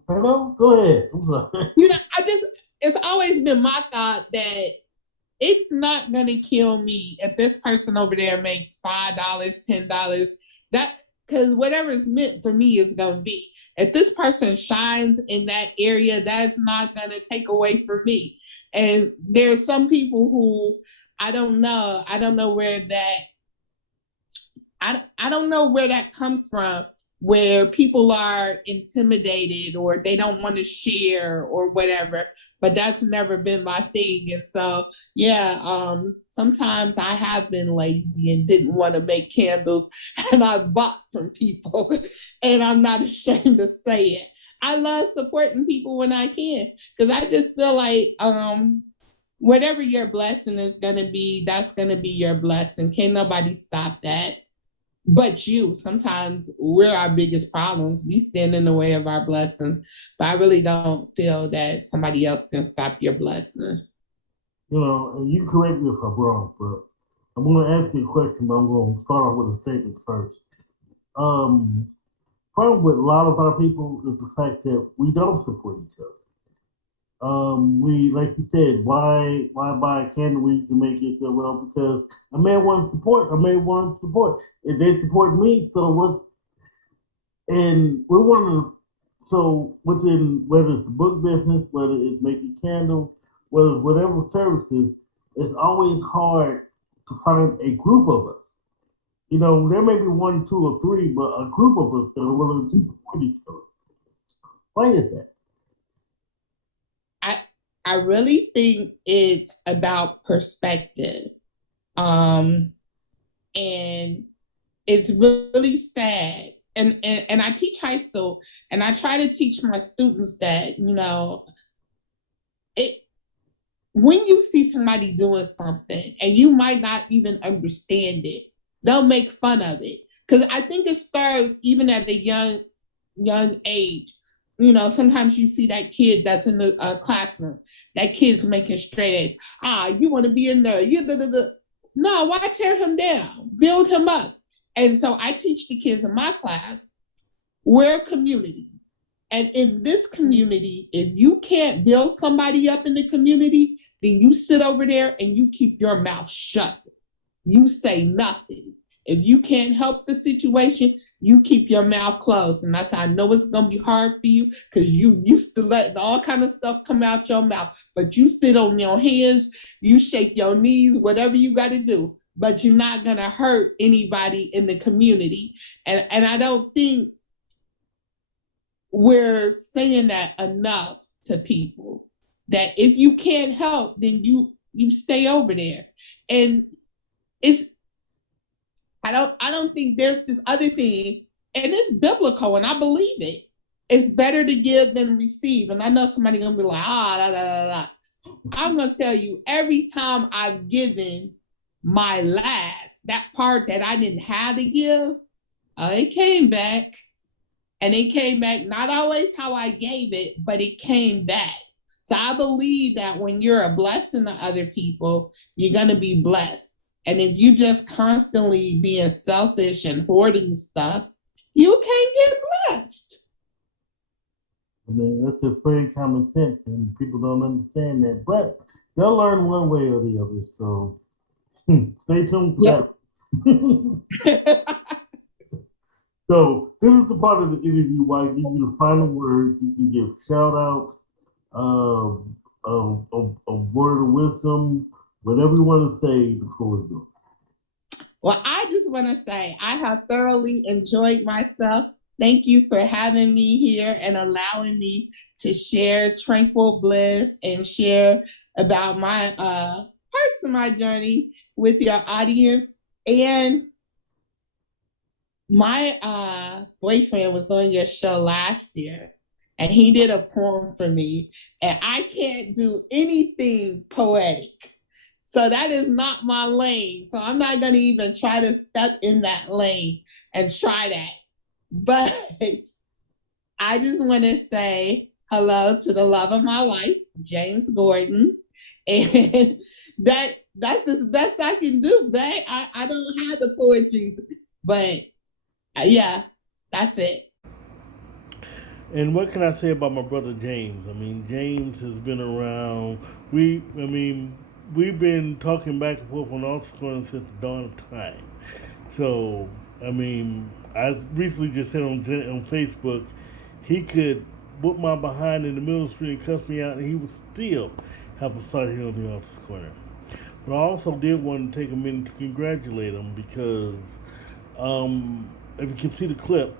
Hello? Go ahead. I'm sorry. it's always been my thought that it's not gonna kill me if this person over there makes $5, $10. That, because whatever is meant for me is gonna be. If this person shines in that area, that's not gonna take away from me. And there's some people who I don't know. I don't know where that comes from, where people are intimidated or they don't want to share or whatever, but that's never been my thing. And so, yeah, sometimes I have been lazy and didn't want to make candles, and I bought from people, and I'm not ashamed to say it. I love supporting people when I can, because I just feel like whatever your blessing is going to be, that's going to be your blessing. Can't nobody stop that but you. Sometimes we're our biggest problems. We stand in the way of our blessings, but I really don't feel that somebody else can stop your blessings. And you correct me if I'm wrong, but I'm going to ask you a question, but I'm going to start off with a statement first. Problem with a lot of our people is the fact that we don't support each other. We, like you said, why buy a candle when you can make it so well? Because a man wants support. A man wants support. If they support me, so what's and we want to. So within, whether it's the book business, whether it's making candles, whether it's whatever services, it's always hard to find a group of us. There may be one, two, or three, but a group of us that are willing to support each other. Why is that? I really think it's about perspective. And it's really sad. And I teach high school, and I try to teach my students that, it when you see somebody doing something and you might not even understand it, don't make fun of it. Because I think it starts even at a young age. Sometimes you see that kid that's in the classroom, that kid's making straight A's. You want to be in there. No, why tear him down? Build him up. And so I teach the kids in my class, we're a community. And in this community, if you can't build somebody up in the community, then you sit over there and you keep your mouth shut. You say nothing. If you can't help the situation, you keep your mouth closed. And that's how I know it's going to be hard for you, because you used to letting all kind of stuff come out your mouth. But you sit on your hands, you shake your knees, whatever you got to do. But you're not going to hurt anybody in the community. And I don't think we're saying that enough to people, that if you can't help, then you stay over there. And I don't think there's this other thing and it's biblical, and I believe it. It's better to give than receive. And I know somebody gonna be like, I'm gonna tell you, every time I've given my last, that part that I didn't have to give, it came back. And it came back not always how I gave it, but it came back. So I believe that when you're a blessing to other people, you're going to be blessed. And if you just constantly being selfish and hoarding stuff, you can't get blessed. I mean, that's just very common sense, and people don't understand that. But they'll learn one way or the other. So stay tuned for that. So this is the part of the interview where I give you the final word. You can give shout outs, a word of wisdom, whatever you want to say, the floor is yours. Well, I just want to say I have thoroughly enjoyed myself. Thank you for having me here and allowing me to share tranquil bliss and share about my parts of my journey with your audience. And my boyfriend was on your show last year, and he did a poem for me, and I can't do anything poetic. So that is not my lane. So I'm not going to even try to step in that lane and try that. But I just want to say hello to the love of my life, James Gordon. And that's the best I can do, babe. I don't have the poetry, but yeah, that's it. And what can I say about my brother James? I mean, James has been around. We've been talking back and forth on all Corner since the dawn of time. So, I mean, I recently just said on Facebook, he could whoop my behind in the middle of the street and cuss me out, and he would still have a start here on the Office Corner. But I also did want to take a minute to congratulate him because, if you can see the clip,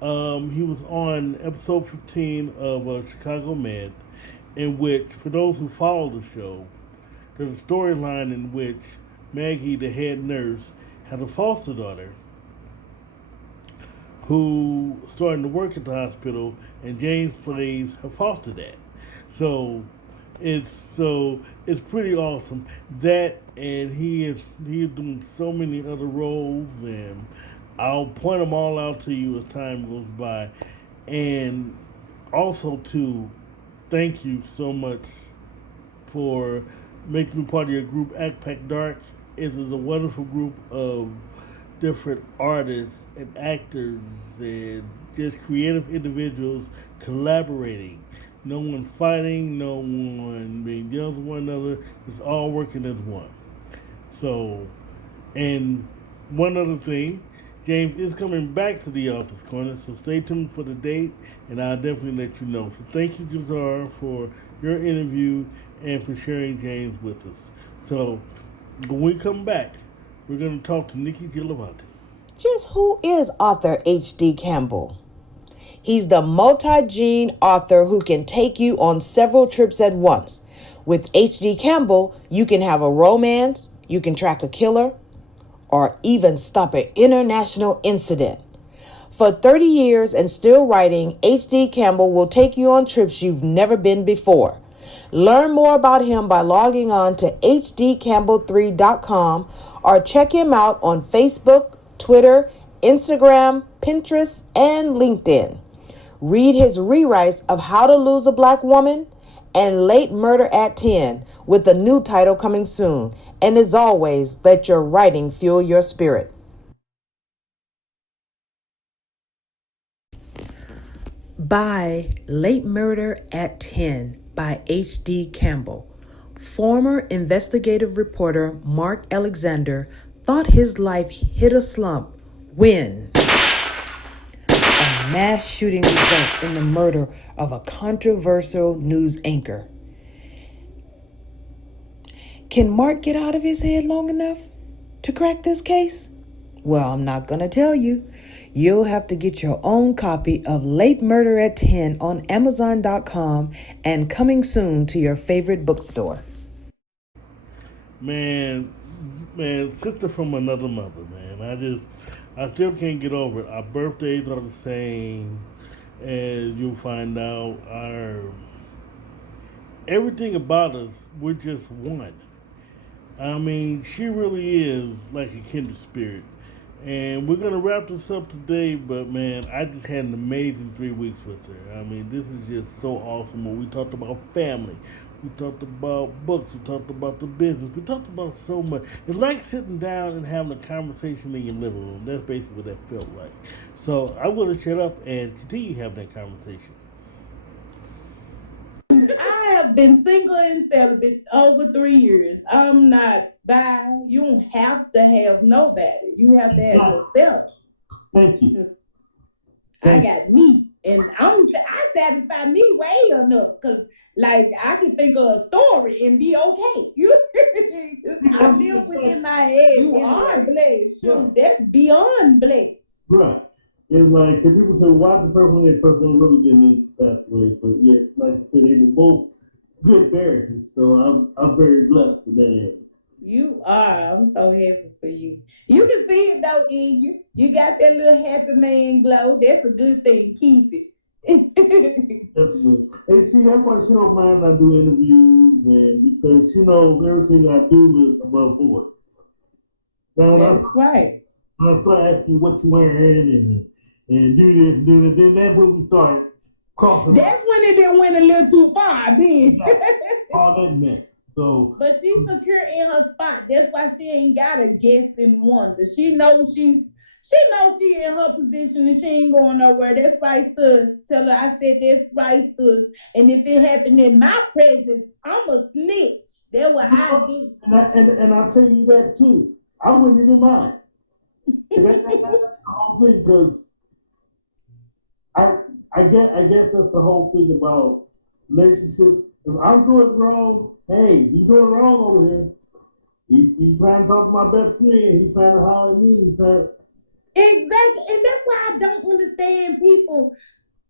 he was on episode 15 of Chicago Med, in which, for those who follow the show, there's a storyline in which Maggie, the head nurse, had a foster daughter who started to work at the hospital, and James plays her foster dad. So it's pretty awesome. That, and he is doing so many other roles, and I'll point them all out to you as time goes by. And also to thank you so much for making me part of your group, Act Pack Dark. It is a wonderful group of different artists and actors and just creative individuals collaborating. No one fighting, no one being jealous of one another. It's all working as one. So, and one other thing, James is coming back to the Office Corner, so stay tuned for the date, and I'll definitely let you know. So thank you, Jahzara, for your interview and for sharing James with us. So when we come back, we're going to talk to Niki Jilvontae. Just who is author H.D. Campbell? He's the multi-gene author who can take you on several trips at once. With H.D. Campbell, you can have a romance, you can track a killer, or even stop an international incident. For 30 years and still writing, H.D. Campbell will take you on trips you've never been before. Learn more about him by logging on to hdcampbell3.com or check him out on Facebook, Twitter, Instagram, Pinterest, and LinkedIn. Read his rewrites of How to Lose a Black Woman and Late Murder at 10, with a new title coming soon. And as always, let your writing fuel your spirit. By Late Murder at 10 by H.D. Campbell. Former investigative reporter Mark Alexander thought his life hit a slump when a mass shooting results in the murder of a controversial news anchor. Can Mark get out of his head long enough to crack this case? Well, I'm not going to tell you. You'll have to get your own copy of Late Murder at 10 on Amazon.com and coming soon to your favorite bookstore. Man, sister from another mother, man. I still can't get over it. Our birthdays are the same, as you'll find out. Our everything about us, we're just one. I mean, she really is like a kindred spirit. And we're gonna wrap this up today, but man, I just had an amazing 3 weeks with her. I mean, this is just so awesome. When we talked about family, we talked about books, we talked about the business, we talked about so much. It's like sitting down and having a conversation in your living room. That's basically what that felt like. So I'm gonna shut up and continue having that conversation. I have been single and celibate over 3 years. I'm not bi. You don't have to have nobody. You have to have yourself. Thank you. I got me, and I satisfy me way enough because, like, I can think of a story and be okay. I live within my head. You are blessed. Sure, that's beyond blessed. Right. It's like, cause people say, why the first one that person really getting into passed away? But yeah, like I said, they were both good marriages. So I'm very blessed for that area. You are. I'm so happy for you. You can see it though in you. You got that little happy man glow. That's a good thing. Keep it. Definitely. And see, that's why she don't mind I do interviews, and because she knows everything I do is above board. Now That's right. when I start asking you what you wearing and do this, do that, then that's when we start crossing. That's when it done went a little too far, then. All that mess. So, but she's secure in her spot. That's why she ain't got a guess and wonder. She knows she in her position and she ain't going nowhere. That's right, sis. Tell her I said that's right, sis. And if it happened in my presence, I'm a snitch. That's what I do. And I'll tell you that too. I wouldn't even mind. That's the whole thing, because I guess that's the whole thing about relationships. If I'm doing wrong, hey, you doing wrong over here. He trying to talk to my best friend. He's trying to holler at me. Exactly. And that's why I don't understand people.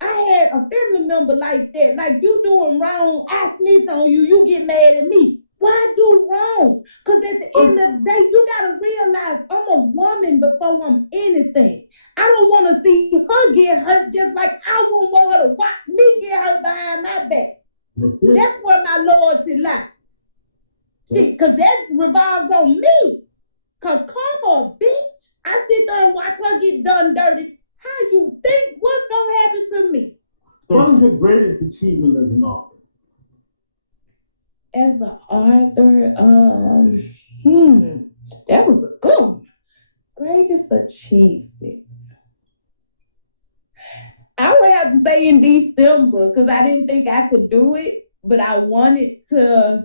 I had a family member like that. Like, you doing wrong, I snitch on you, you get mad at me. Why do wrong? Because at the end of the day, you got to realize I'm a woman before I'm anything. I don't want to see her get hurt just like I won't want her to watch me get hurt behind my back. That's where my loyalty lies. Because that revolves on me. Because karma, bitch, I sit there and watch her get done dirty. How you think? What's going to happen to me? What is your greatest achievement as an author? As an author, that was a good one. Greatest achievement. I would have to say in December, because I didn't think I could do it, but I wanted to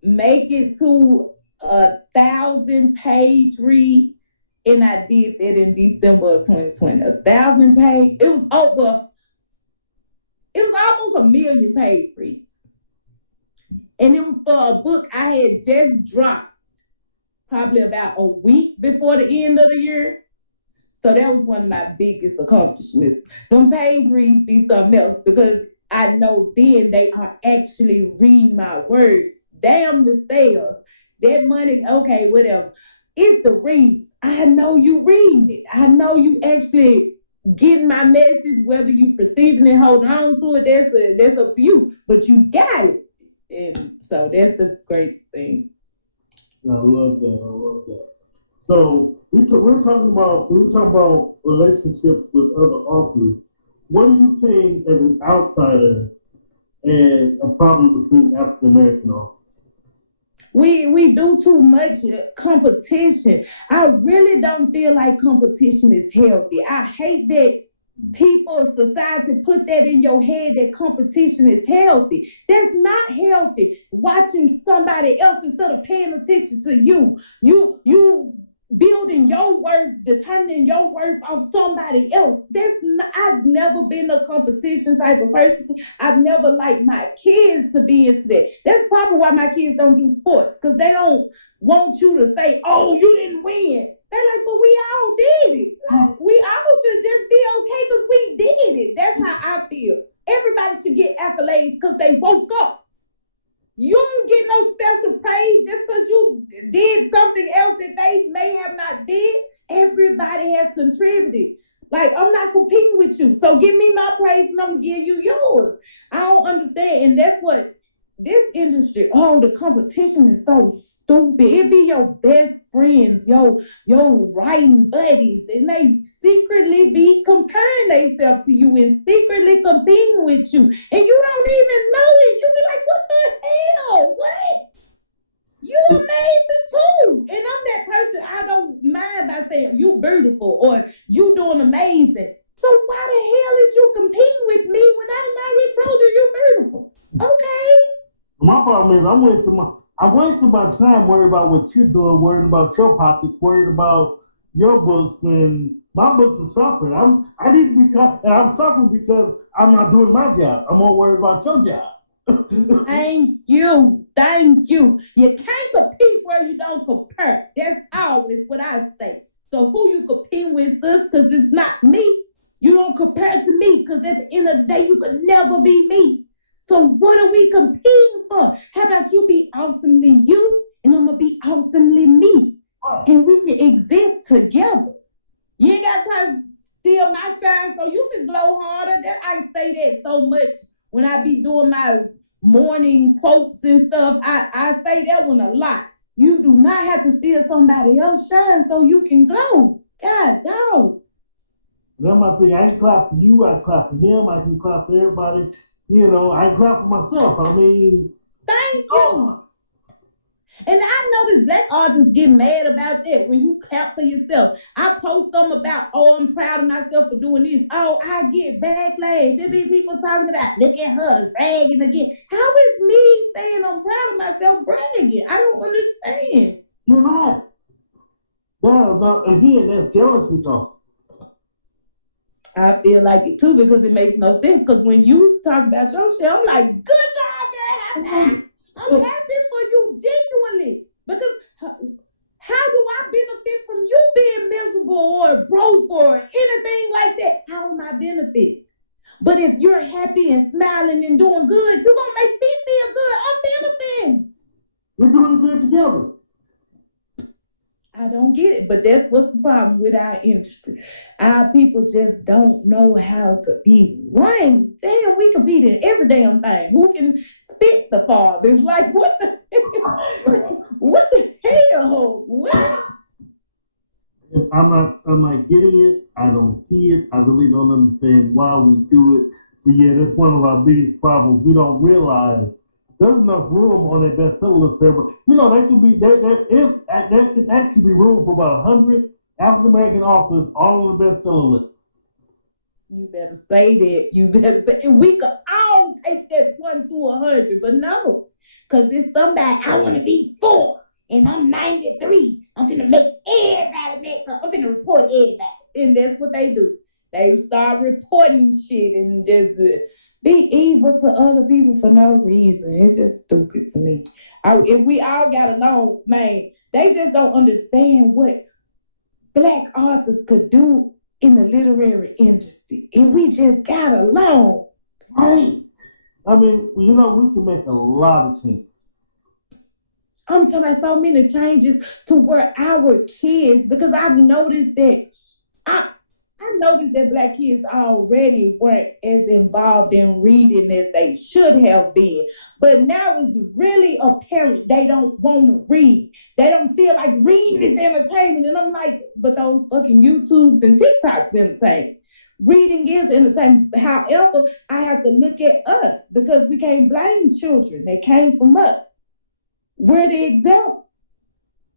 make it to 1,000-page reads, and I did that in December of 2020. 1,000 page. It was almost 1,000,000-page reads. And it was for a book I had just dropped probably about a week before the end of the year. So that was one of my biggest accomplishments. Them page reads be something else, because I know then they are actually reading my words. Damn the sales. That money, okay, whatever. It's the reads. I know you reading it. I know you actually getting my message, whether you perceiving it, holding on to it, that's up to you. But you got it. And so that's the greatest thing. I love that. So we're talking about relationships with other authors. What do you think as an outsider as a problem between African American authors? We do too much competition. I really don't feel like competition is healthy. I hate that people, society put that in your head that competition is healthy. That's not healthy. Watching somebody else instead of paying attention to you. You building your worth, determining your worth off somebody else. I've never been a competition type of person. I've never liked my kids to be into that. That's probably why my kids don't do sports, because they don't want you to say, oh, you didn't win. They're like, but we all did it. We all should just be okay because we did it. That's how I feel. Everybody should get accolades because they woke up. You don't get no special praise just because you did something else that they may have not did. everybody has contributed. Like, I'm not competing with you. So give me my praise and I'm gonna give you yours. I don't understand. And that's what this industry, the competition is so stupid. It be your best friends, your writing buddies, and they secretly be comparing themselves to you and secretly competing with you. And you don't even know it. You be like, what the hell? What? You amazing too. And I'm that person, I don't mind by saying you beautiful or you doing amazing. So why the hell is you competing with me when I done already told you you're beautiful? Okay. My problem is I'm wasting my time worrying about what you're doing, worrying about your pockets, worrying about your books when my books are suffering. I'm suffering because I'm not doing my job. I'm more worried about your job. Thank you. You can't compete where you don't compare. That's always what I say. So who you compete with, sis? Because it's not me. You don't compare to me because at the end of the day, you could never be me. So what are we competing for? How about you be awesomely you and I'm going to be awesomely me? And we can exist together. You ain't got to try to steal my shine so you can glow harder. I say that so much when I be doing my morning quotes and stuff. I say that one a lot. You do not have to steal somebody else's shine so you can glow. God, dog. That's my thing. I can clap for you. I can clap for him. I can clap for everybody. I can clap for myself. I mean, thank you. And I notice Black authors get mad about that when you clap for yourself. I post something about, I'm proud of myself for doing this. I get backlash. There be people talking about, look at her bragging again. How is me saying I'm proud of myself bragging? I don't understand. You're not. No, again, that's jealousy though. I feel like it too because it makes no sense. Because when you talk about your shit, I'm like, good job, girl. I'm happy for you, genuinely. Because how do I benefit from you being miserable or broke or anything like that? How am I benefit? But if you're happy and smiling and doing good, you're going to make me feel good. I'm benefiting. We're doing good together. I don't get it, but that's what's the problem with our industry. Our people just don't know how to be one. Damn, we compete in every damn thing. Who can spit the farthest? Like, what the what the hell? What? I'm not getting it. I don't see it. I really don't understand why we do it. But yeah, that's one of our biggest problems. We don't realize there's enough room on that bestseller list there, but there can actually be room for about 100 African American authors all on the bestseller list. You better say that. You better say, and we could all take that 1 through 100, but no, because it's somebody I want to be 4, and I'm 93. I'm finna make everybody mess up. I'm finna report everybody, and that's what they do. They start reporting shit and just be evil to other people for no reason. It's just stupid to me. If we all got along, man, they just don't understand what Black authors could do in the literary industry. If we just got along. Right. I mean, we can make a lot of changes. I'm talking about so many changes to where our kids, because I've noticed that I noticed that Black kids already weren't as involved in reading as they should have been. But now it's really apparent they don't want to read. They don't feel like reading is entertainment. And I'm like, but those fucking YouTubes and TikToks entertainment. Reading is entertainment. However, I have to look at us because we can't blame children. They came from us. We're the example.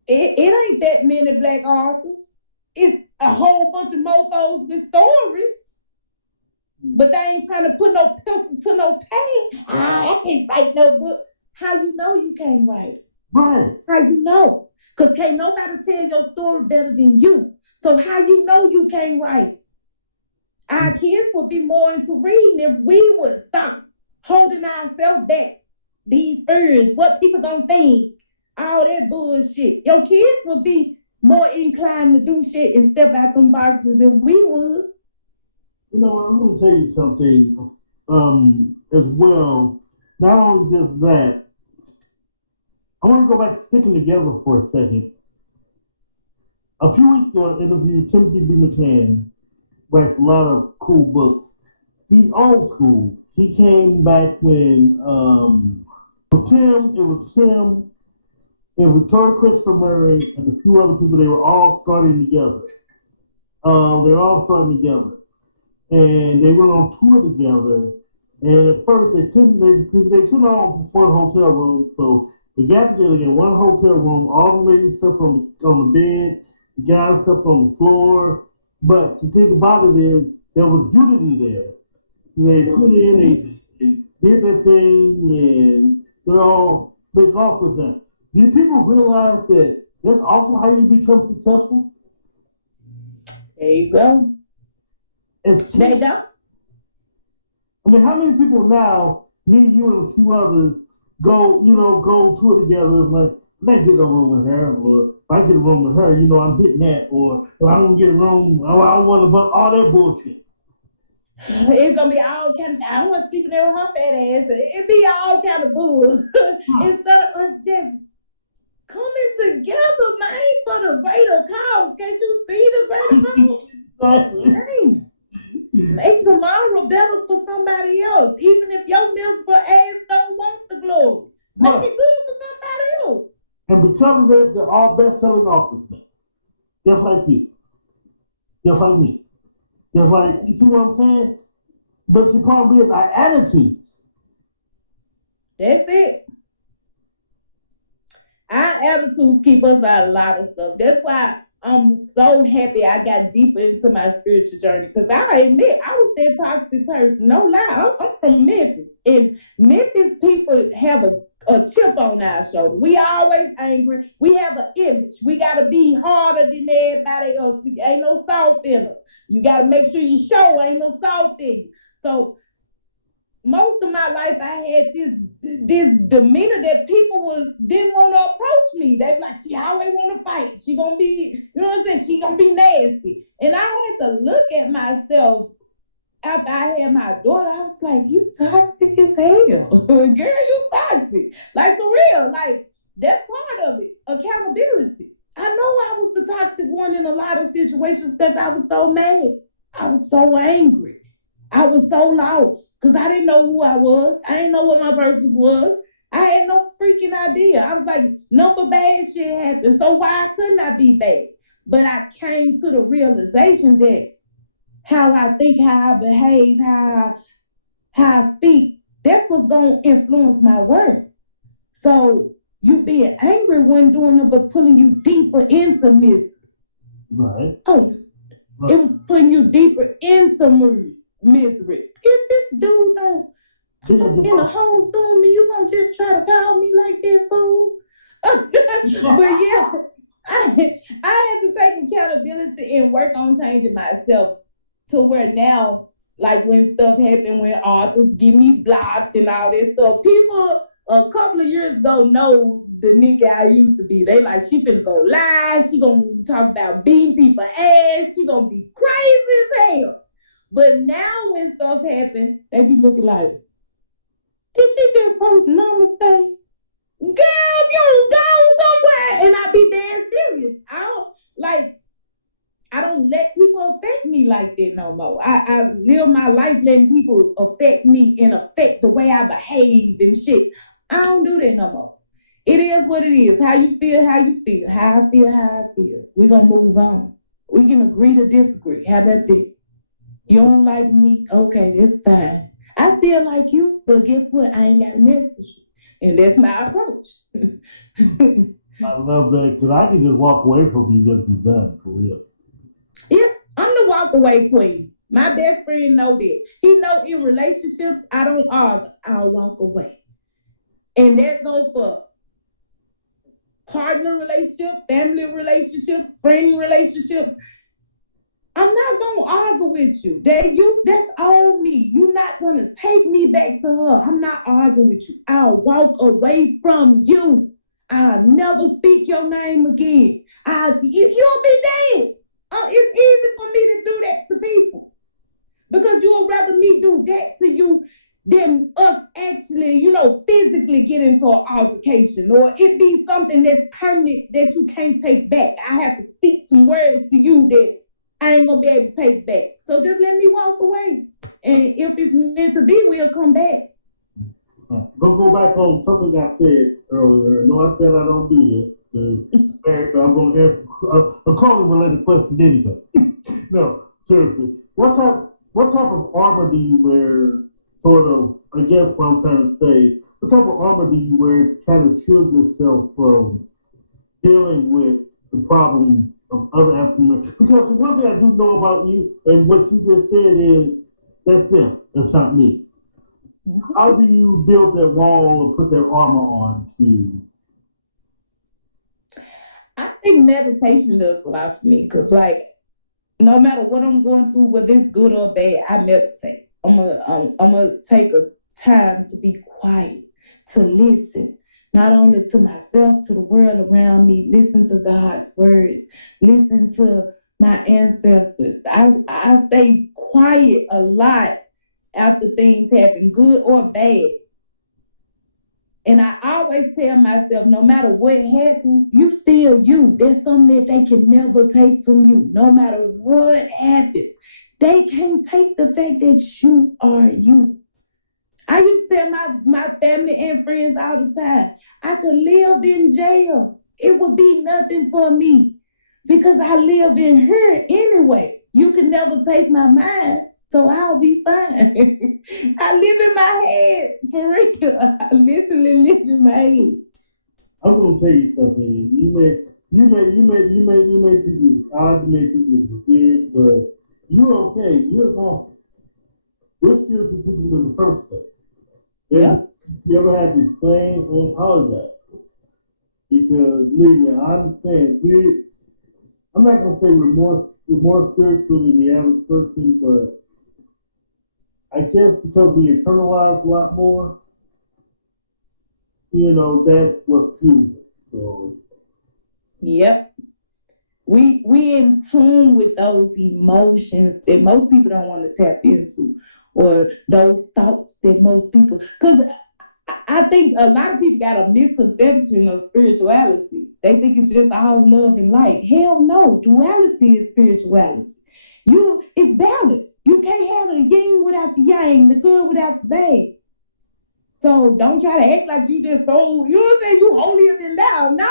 It ain't that many Black authors. It's a whole bunch of mofos with stories, but they ain't trying to put no pencil to no pen. I can't write no book. How you know you can't write? Right. How you know? Because can't nobody tell your story better than you. So how you know you can't write? Our kids would be more into reading if we would stop holding ourselves back. These fears, what people gonna think, all that bullshit. Your kids would be more inclined to do shit and step out them boxes if we would. I'm going to tell you something as well. Not only just that, I want to go back to sticking together for a second. A few weeks ago, I interviewed Timothy B. McCann, writes a lot of cool books. He's old school. He came back when it was him and Victoria Christopher Murray and a few other people. They were all starting together. They were all starting together, and they went on tour together. And at first, they couldn't all afford hotel rooms, so they got together in one hotel room. All the ladies slept on the bed, the guys slept on the floor. But the thing about it is, there was unity there. They put in, they did their thing, and they're all big off with that. Do people realize that that's also how you become successful? There you go. They don't. I mean, how many people now, me, you, and a few others, go tour together? It's like, if I get a room with her, or if I get a room with her, I'm hitting that, or if I don't get a room, I don't want to, but all that bullshit. It's gonna be all kind of shit. I don't want to sleep in there with her fat ass. It be all kind of bull. Instead of us just coming together, man, for the greater cause. Can't you see the greater cause? Dang. Make tomorrow better for somebody else. Even if your miserable ass don't want the glory. Make it good for somebody else. And because of that, they're all best-selling authors now. Just like you. Just like me. Just like, you see what I'm saying? But the problem is our attitudes. That's it. Our attitudes keep us out of a lot of stuff. That's why I'm so happy I got deeper into my spiritual journey. Because I admit, I was that toxic person. No lie. I'm from Memphis. And Memphis people have a chip on our shoulder. We always angry. We have an image. We got to be harder than everybody else. We ain't no soft feelings. You got to make sure you show ain't no soft in you. So most of my life, I had this demeanor that people didn't want to approach me. They like, she always want to fight. She gonna be, you know what I'm saying? She gonna be nasty. And I had to look at myself after I had my daughter. I was like, you toxic as hell. Girl, you toxic. Like, for real. Like, that's part of it. Accountability. I know I was the toxic one in a lot of situations because I was so mad. I was so angry. I was so lost because I didn't know who I was. I didn't know what my purpose was. I had no freaking idea. I was like, number bad shit happened. So why couldn't I be bad? But I came to the realization that how I think, how I behave, how I speak, that's what's going to influence my word. So you being angry wasn't doing it but pulling you deeper into misery. Right. Oh, right. It was putting you deeper into misery. If this dude don't in a home Zoom me, you gonna just try to call me like that, fool? But yeah, I had to take accountability and work on changing myself to where now, like when stuff happened, when authors get me blocked and all this stuff, people a couple of years ago know the Niki I used to be. They like, she finna go live, she gonna talk about beating people ass, she gonna be crazy as hell. But now when stuff happen, they be looking like, did she just post namaste? Girl, if you don't go somewhere, and I be dead serious. I don't let people affect me like that no more. I live my life letting people affect me and affect the way I behave and shit. I don't do that no more. It is what it is. How you feel, how you feel. How I feel, how I feel. We're going to move on. We can agree to disagree. How about that? You don't like me? Okay, that's fine. I still like you, but guess what? I ain't got to mess with you. And that's my approach. I love that, because I can just walk away from you and just be done, for real. Yeah, I'm the walk away queen. My best friend know that. He know in relationships, I don't argue. I'll walk away. And that goes for partner relationships, family relationships, friend relationships. I'm not gonna argue with you. That's all me. You're not gonna take me back to her. I'm not arguing with you. I'll walk away from you. I'll never speak your name again. You'll be dead. It's easy for me to do that to people because you'll rather me do that to you than us actually, physically get into an altercation, or it be something that's permanent that you can't take back. I have to speak some words to you that I ain't gonna be able to take back. So just let me walk away. And if it's meant to be, we'll come back. Go back on something I said earlier. I know I said I don't do this, but I'm going to ask a calling related question anyway. No, seriously. What type of armor do you wear? Sort of, I guess what I'm trying to say. What type of armor do you wear to kind of shield yourself from dealing with the problems of other African Americans? Because one thing I do know about you and what you just said is that's them. That's not me. How do you build that wall or put that armor on to? I think meditation does a lot for me, because no matter what I'm going through, whether it's good or bad, I meditate. I'm gonna take a time to be quiet, to listen, not only to myself, to the world around me, listen to God's words, listen to my ancestors. I stay quiet a lot after things happen, good or bad. And I always tell myself, no matter what happens, you still you. There's something that they can never take from you. No matter what happens, they can't take the fact that you are you. I used to tell my family and friends all the time, I could live in jail. It would be nothing for me because I live in her anyway. You can never take my mind. So I'll be fine. I live in my head, for real. I literally live in my head. I'm gonna tell you something. You may think you odd, you may think you big, but you're okay. You're normal. We're spiritual people in the first place. Yep. You ever have to explain or apologize? Because believe me, I understand. I'm not gonna say we're more spiritual than the average person, but I guess because we internalize a lot more, that's what fuels it. So, yep. We in tune with those emotions that most people don't want to tap into, or those thoughts that most people, because I think a lot of people got a misconception of spirituality. They think it's just all love and light. Hell no, duality is spirituality. It's balance. You can't have the yin without the yang, the good without the bad. So don't try to act like you just so, you holier than thou. No.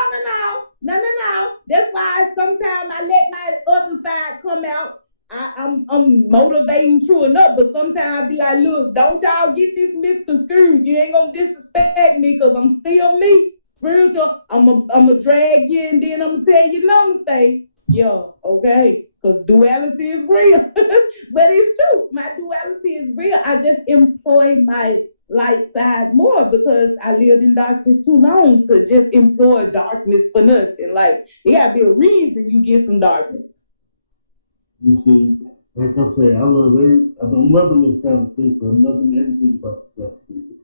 That's why sometimes I let my other side come out. I'm motivating true enough, but sometimes I be like, look, don't y'all get this misconstrued. You ain't gonna disrespect me because I'm still me. Spiritual, I'm a drag you and then I'm gonna tell you namaste. Yeah, okay. Because duality is real. But it's true. My duality is real. I just employ my light side more because I lived in darkness too long to just employ darkness for nothing. Like, there gotta be a reason you get some darkness. you see, like I say, I'm loving this conversation. I'm loving everything about this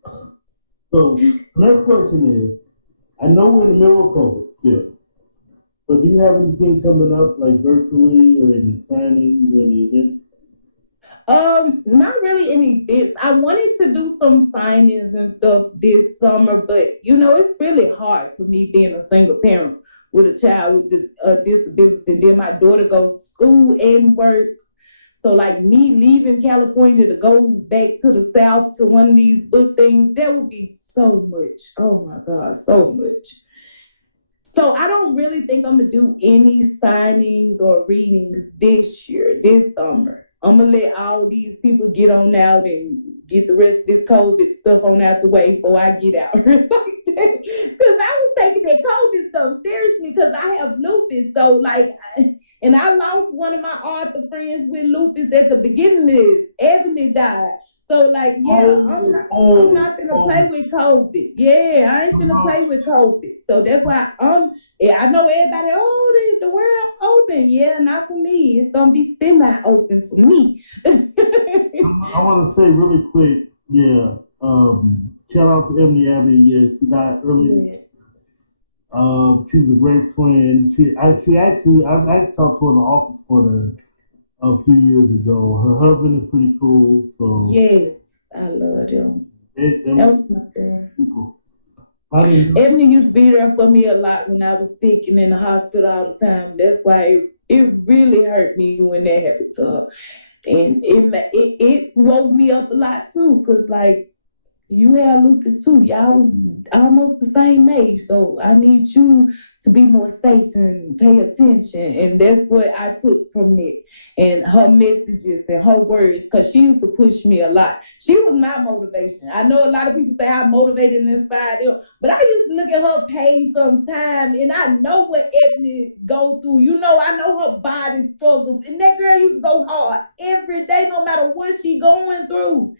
conversation. So, the next question is, I know we're in the middle of COVID still, but do you have anything coming up, like virtually, or any signings, or any events? Not really any events. I wanted to do some signings and stuff this summer, but it's really hard for me being a single parent with a child with a disability. Then my daughter goes to school and works. So like me leaving California to go back to the South to one of these book things, that would be so much. Oh my God, so much. So I don't really think I'm gonna do any signings or readings this summer. I'm gonna let all these people get on out and get the rest of this COVID stuff on out the way before I get out. Like that. Because I was taking that COVID stuff seriously because I have lupus. So and I lost one of my author friends with lupus at the beginning of this. Ebony died. So I'm not gonna play with COVID. Yeah, I ain't gonna play with COVID. So that's why I know everybody, the world open. Yeah, not for me. It's gonna be semi-open for me. I want to say really quick, shout out to Emily Abbey. Yeah, she died early. Yeah. She's a great friend. I've actually talked to her in the office for her a few years ago. Her husband is pretty cool. So yes. I love them. Them That was my girl. people. I mean, Ebony used to be there for me a lot when I was sick and in the hospital all the time. That's why it really hurt me when that happened to her. And it woke me up a lot too, because like, you had lupus too. Y'all was almost the same age. So I need you to be more safe and pay attention. And that's what I took from it. And her messages and her words, because she used to push me a lot. She was my motivation. I know a lot of people say I motivated and inspired them, but I used to look at her page sometime and I know what Ebony go through. You know, I know her body struggles. And that girl used to go hard every day, no matter what she going through.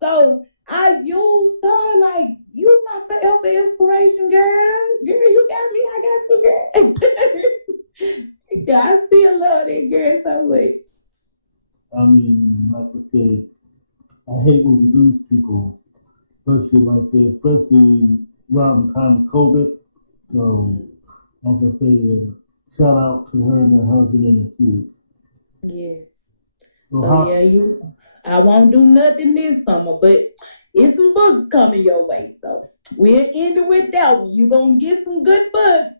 So I used her like, you my forever inspiration, girl. Girl, you got me, I got you, girl. I still love that girl so much. I mean, like I said, I hate when we lose people, especially like that, especially around the time of COVID. So, like I said, shout out to her and her husband and her kids. Yes. So I won't do nothing this summer, but it's some books coming your way. So we'll end it with that one. You're going to get some good books.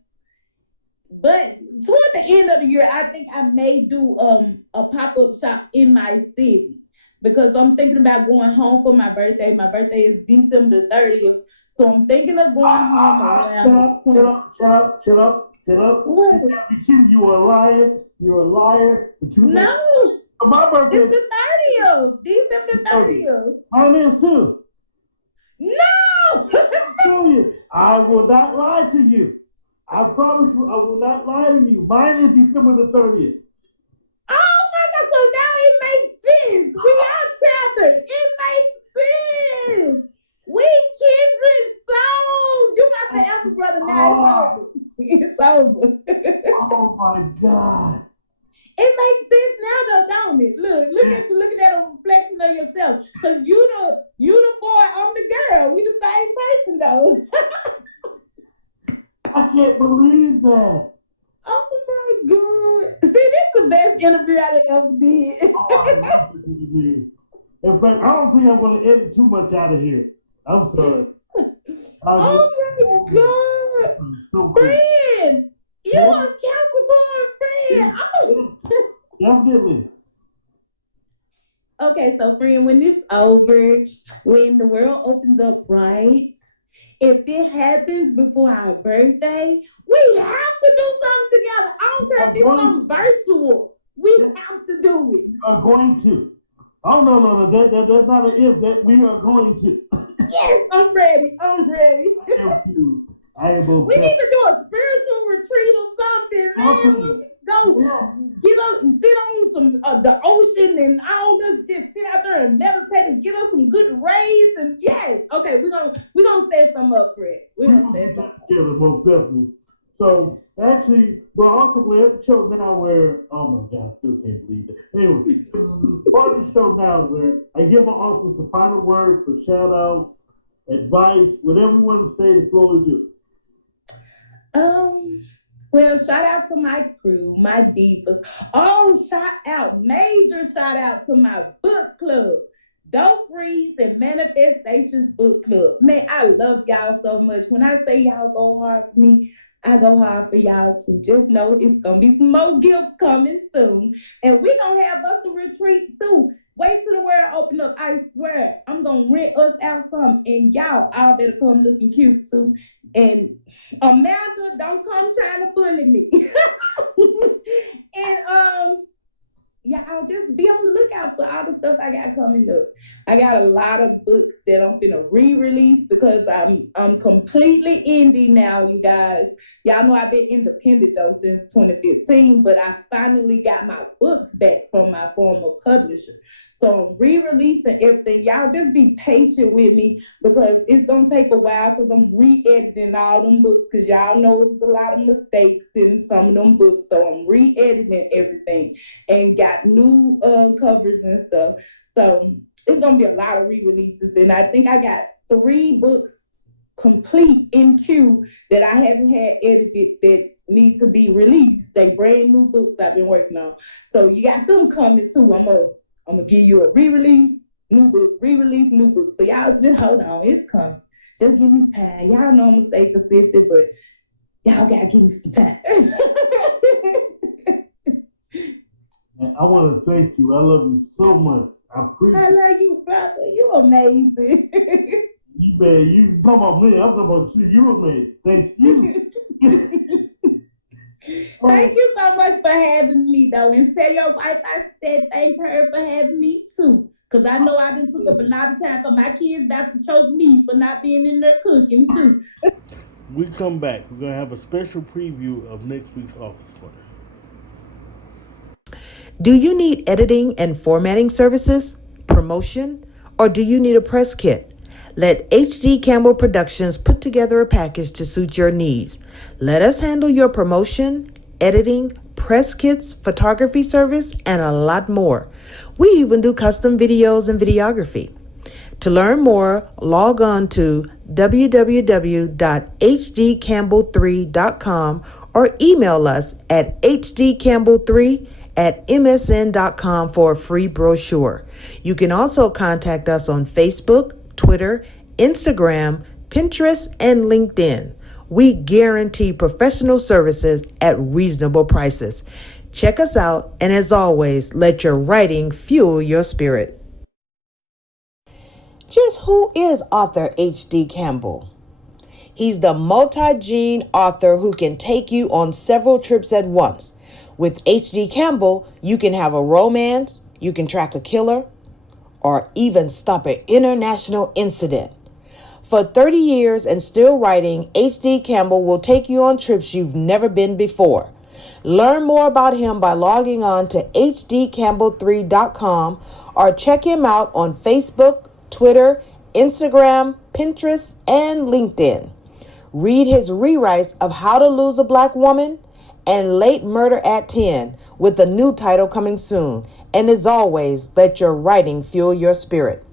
But toward the end of the year, I think I may do a pop-up shop in my city, because I'm thinking about going home for my birthday. My birthday is December 30th. So I'm thinking of going home around. Shut up. What? You are a liar. You're a liar. No. My birthday. It's the 30th. December 30th. Mine is too. No! I'm telling you, I will not lie to you. I promise you, I will not lie to you. Mine is December the 30th. Oh my God, so now it makes sense. We are tethered. It makes sense. We kindred souls. You my forever brother now. It's over. Oh my God. It makes sense now though, don't it? Look at you looking at a reflection of yourself. Because you the boy, I'm the girl. We the same person though. I can't believe that. Oh my God. See, this is the best interview I ever did. Oh, I love it. In fact, I don't think I'm going to edit too much out of here. I'm sorry. Oh my God. So cool. Friend, you a Capricorn friend. Oh. Definitely. Okay, so friend, when this over, when the world opens up, right? If it happens before our birthday, we have to do something together. I don't care if it's something virtual. We have to do it. We are going to. Oh, no. That's not an if. That we are going to. Yes, I'm ready. I am too. I am both. We need to do a spiritual retreat or something, man. Go sit on some the ocean and all this, just sit out there and meditate and get us some good rays and okay, we're gonna set some up, Fred. We're gonna set some up together, most definitely. So actually, we're at the show now where, oh my God, I still can't believe it. Anyway, part of the show now where I give my authors the final word for shout outs, advice, whatever you want to say. The floor is yours. Well, shout out to my crew, my divas. Major shout out to my book club, Dope Reads and Manifestations Book Club. Man, I love y'all so much. When I say y'all go hard for me, I go hard for y'all too. Just know it's gonna be some more gifts coming soon. And we're gonna have us a retreat too. Wait till the world open up. I swear, I'm gonna rent us out some, and y'all all better come looking cute too. And Amanda, don't come trying to bully me. And y'all just be on the lookout for all the stuff I got coming up. I got a lot of books that I'm finna re-release because I'm completely indie now, you guys. Y'all know I've been independent though since 2015, but I finally got my books back from my former publisher. So I'm re-releasing everything. Y'all just be patient with me because it's gonna take a while because I'm re-editing all them books because y'all know it's a lot of mistakes in some of them books. So I'm re-editing everything and got new covers and stuff. So it's gonna be a lot of re-releases, and I think I got 3 books complete in queue that I haven't had edited that need to be released. They brand new books I've been working on. So you got them coming too. I'm gonna give you a re-release new book, re-release new book. So y'all just hold on, it's coming. Just give me time. Y'all know I'm gonna stay consistent, but y'all gotta give me some time. And I want to thank you. I love you so much. I appreciate. I love you, brother. You amazing. You man, you talking about me? I'm talking about you. You amazing. Thank you. Thank you so much for having me, though. And tell your wife I said thank her for having me, too. Because I know I done took up a lot of time because my kids about to choke me for not being in there cooking, too. We come back. We're going to have a special preview of next week's Office Corner. Do you need editing and formatting services, promotion, or do you need a press kit? Let HD Campbell Productions put together a package to suit your needs. Let us handle your promotion, editing, press kits, photography service, and a lot more. We even do custom videos and videography. To learn more, log on to www.hdcampbell3.com or email us at hdcampbell3@msn.com for a free brochure. You can also contact us on Facebook, Twitter, Instagram, Pinterest, and LinkedIn. We guarantee professional services at reasonable prices. Check us out, and as always, let your writing fuel your spirit. Just who is author H.D. Campbell? He's the multi-gene author who can take you on several trips at once. With H.D. Campbell, you can have a romance, you can track a killer, or even stop an international incident. For 30 years and still writing, H.D. Campbell will take you on trips you've never been before. Learn more about him by logging on to hdcampbell3.com or check him out on Facebook, Twitter, Instagram, Pinterest, and LinkedIn. Read his rewrites of How to Lose a Black Woman and Late Murder at 10 with a new title coming soon. And as always, let your writing fuel your spirit.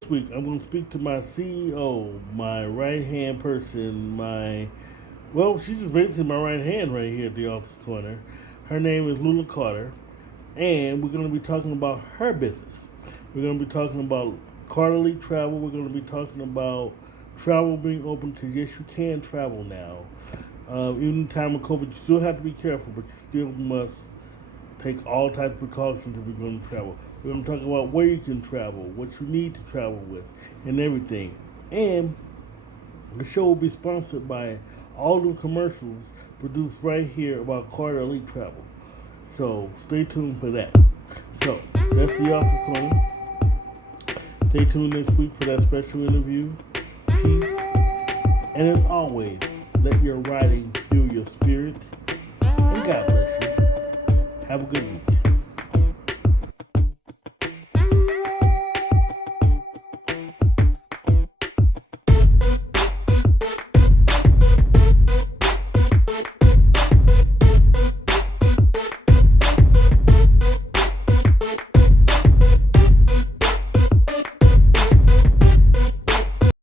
This week, I'm going to speak to my CEO, my right-hand person, she's just basically my right hand right here at the Office Corner. Her name is Lula Carter, and we're going to be talking about her business. We're going to be talking about Carterly Travel. We're going to be talking about travel being open to, yes, you can travel now. Even in time of COVID, you still have to be careful, but you still must take all types of precautions if you're going to travel. We're going to talk about where you can travel, what you need to travel with, and everything. And the show will be sponsored by all the commercials produced right here about Carter Elite Travel. So stay tuned for that. So that's the Office Corner. Stay tuned next week for that special interview. Peace. And as always, let your writing fuel your spirit. And God bless you. Have a good week.